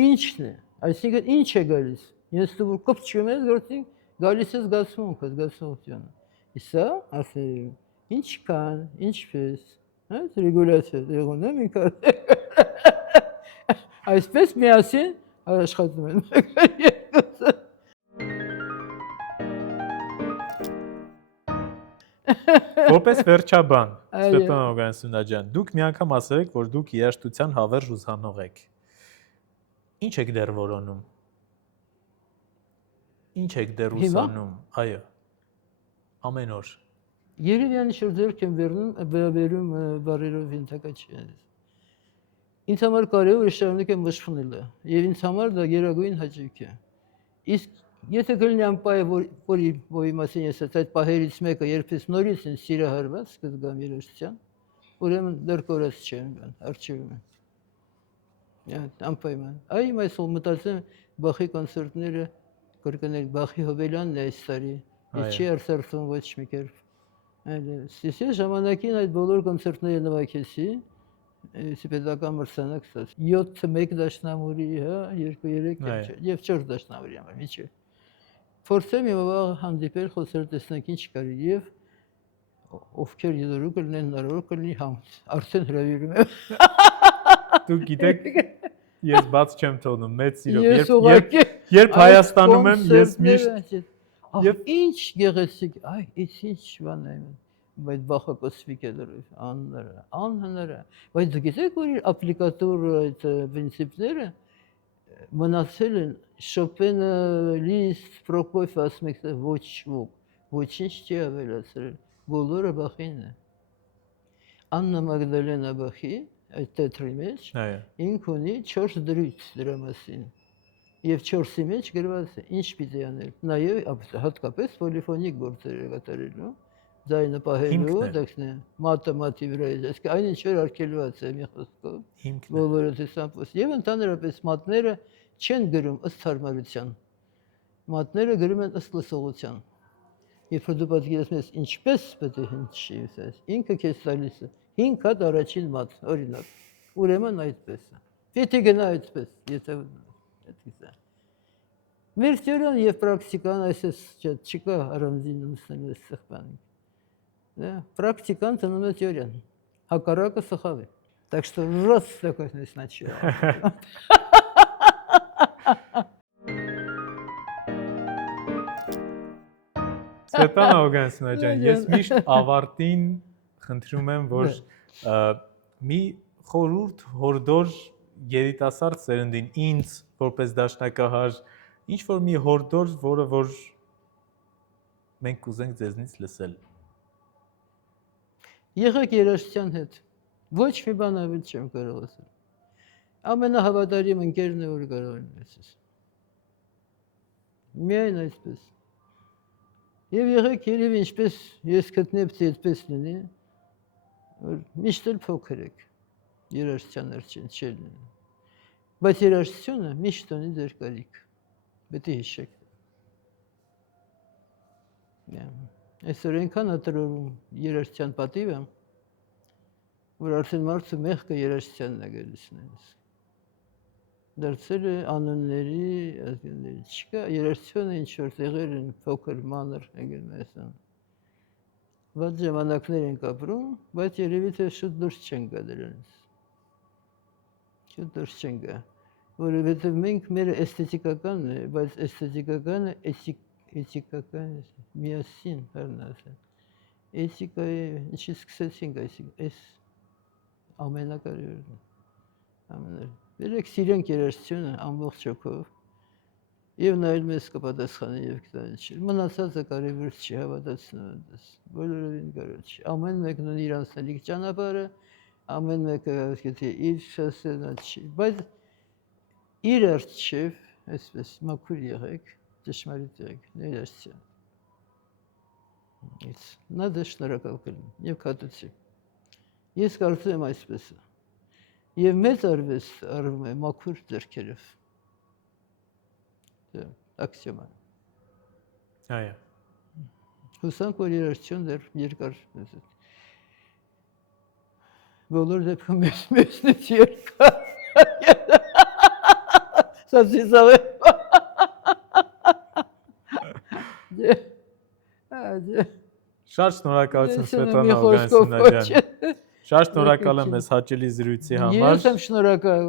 ինչն է, այսինքն ինչ է գալիս։ Ես դու կպչում ես գործին, գալիս է զգացմունքը, զգացողությունը։ Սա ասեմ, ինչքան, ինչպես, ռեգուլյացիա դեղ ունեմ ինքը։ Այսպես միասին աշխատում են։ Որպես վերջաբան, Սվետլանա Օգանեսյանը ջան, դուք մի անգամ ասել եք, որ դուք երաժշտության հավերժ ուսանող եք։ Ինչ եք դեռ որոնում։ Ինչ եք դեռ ուսանում, այո։ Ամեն օր։ Երևի անիշոր ձեռք եմ վերաբերում բարերով ենթակա չի։ Ինձ համար կարևոր է շարունակեմ վշռելը, եւ ինձ համար դա գերագույն հաճույք է։ Իսկ եթե կլինի անպայ որի մասին ես այդ պահերից մեկը երբես նորից ինձ սիրահարված կզգամ երաժշտության, ուրեմն դեռ կորած չեմ, արժևում եմ։ Անպայման։ Այ այսօր մտածեմ Բախի կոնցերտները կրկնել Բախի Հոբելյանն է այս տարի, ես չի արձարծվում ոչ մի կերպ։ Ես ժամանակին այդ բոլոր կոնցերտները նվագեցի, պետական մրցանակ ստաց 7-1 դաշնամուրի, 2-3 եւ 4 դաշնամուրի համար միջև։ Փորձեմ հիմա հանդիպել, խոսել, տեսնենք ինչ կարի եւ ովքեր յետորու կլինեն, հնարավոր կլինի արդեն հրավիրում եմ։ Դուք գիտեք, ես բաց չեմ թողնում, մեծ սիրով։ Երբ Հայաստանում եմ, ես միշտ եւ ինչ գեղեցիկ, ինչ բան է։ Բայց բախակոսվիկ է դրով, անհնարը։ Բայց դու գիտեք, որ իր ապլիկատոր այդ պրինցիպները մնացել են Շոպենը, Լիստ, Պրոկոֆիև ասում եք, ոչինչ չի ավելացրել, բոլորը Բախին է։ Աննա Մագդալենա Բախի, այդ թեատրի մեջ, ինք ունի 4 դրույթ դրա մասին։ Եվ 4-ի մեջ գրված է, ինչ պիտի անել։ Նաև հատկապես պոլիֆոնիկ գործեր է կատարելու, ձայնը պահելու, մատի վրա է, այն ինչ որ արգելված է մի խոսքով, բոլորը տեսամփոս։ Եվ ընդհանրապես մատները չեն գրում ըստ հարմարության, մատները գրում են ըստ լսողության։ Երբ դու պատկերացնում ես ինչպես պետք է հնչի, ինքը քեզ տալիս է 5 հատ առաջին մատ, օրինակ, ուրեմն այդպես է։ Պետք է գնա այդպես, եթե այդպես է։ Մեր թեորիան եւ պրակտիկան այսպես չկա առանձին նստելու այստեղ բանը։ Практикант на теория. Հակառակը սխալ է։ Так что раз такой сначала. Սվետլանա Օգանեսյանը ջան, ես միշտ ավարտին խնդրում եմ, որ մի խորհուրդ հորդոր երիտասարդ սերնդին ինձ որպես դաշնակահար ինչ որ մի հորդոր, որը որ մենք կուզենք ձեզնից լսել։ Եղեք երաժշտության հետ։ Ոչ մի բան ավել չեմ կարող ասել։ Ամենահավատարիմ ընկերն է, որ կարող եմ ասել։ Միայն այսպես։ Եվ եղեք երևի ինչպես ես գտնեմ, թե այդպես լինի, որ միշտ էլ փոքր եք երաժշտության արջին չելնի։ Բայց երաժշտությունը միշտ ունի ձեր կարիք։ Պետք է հիշեք։ Այսօր այնքան ատրորում երաժշտության պատիվը, որ արդեն մարդը մեղքը երաժշտությանն է գալիս նույնիսկ։ Դարձել է անունների, չկա, երաժշտությունը ինչ-որ տեղեր են փոքր, մանր, եկել այսան։ Վատ ժամանակներ ենք ապրում, բայց երևի թե շուտ դուրս չեն գա դրանից։ Շուտ դուրս չեն գա, որովհետև մենք մեր էսթետիկականն է, բայց էսթետիկականը էթիկական է, միասին, բառն ասել։ Էթիկայի, ինչի սկսեցինք այս ամենակարևորն է։ Երեք սիրենք երաժշտությունը ամբողջ հոգով եւ նայել մեզ կպատասխանի եւ կտանիչի։ Մնացածը կարևոր չի, հավատացնում ես։ Բոլորովին կարևոր չի։ Ամեն մեկն ունի իր անցնելիք ճանապարհը, ամեն մեկը եթե իր շասենա չի, բայց իր արժեվ, այսպես մաքուր եղեք, ճշմարիտ եղեք, երաժշտության։ Նա դե շնորհակալ կլինի եւ կհատուցի։ Ես կարծում եմ այսպես է։ Եվ մեծ արվեստ արվում է մաքուր ձեռքերով։ Դա աքսիոմա։ Այո։ Հուսանք, որ երաժշտություն դեռ երկար է։ Բոլոր դեպքում մեզ երկար։ Սա զիզավ է։ Շատ շնորհակալություն Սվետլանա Օգանեսյանը։ Շատ շնորհակալ եմ այս հաճելի զրույցի համար։ Ես եմ շնորհակալ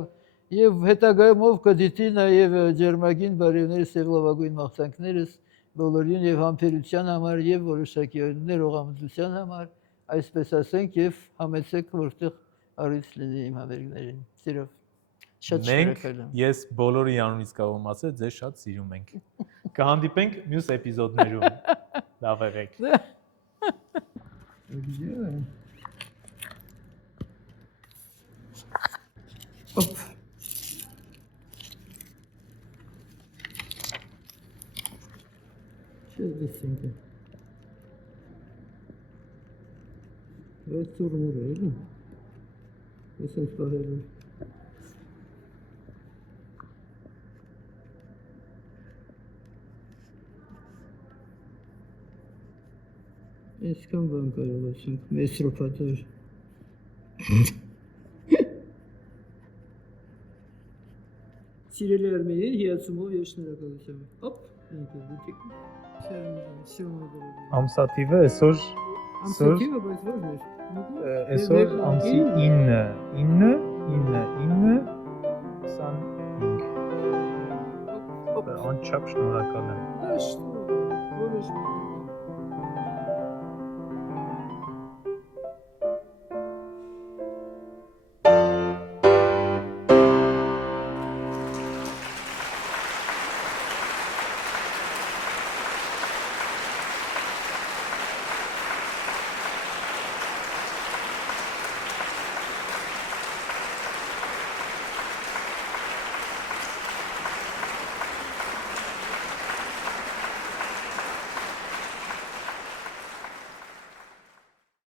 եւ հետագայում ով կդիտի նաեւ ջերմագին բարևներս եւ լավագույն մաղթանքներս բոլորին եւ համբերության համար եւ որոշակի ներողամտության համար, այսպես ասենք եւ համեցեք որտեղ արից լինի իմ համերգներին։ Սիրով։ Շատ շնորհակալ եմ։ Ես բոլորի անունից կարող եմ ասել, ձեզ շատ սիրում ենք։ Կհանդիպենք մյուս էպիզոդներում։ Լավ եղեք։ Op. Şöyle Evet, sorunları öyle mi? Mesela bakalım. Eskan bankar olasın, mesrofatör. Sireli Ermeni հիացումով եւ շնորհակալություն։ Հոպ, ինքնուրույն։ Ամսաթիվը այսօր Ամսաթիվը բայց ո՞րն էր։ Այսօր ամսի 9 25։ Անչափ շնորհակալ եմ։ Դա շնորհ, որոշ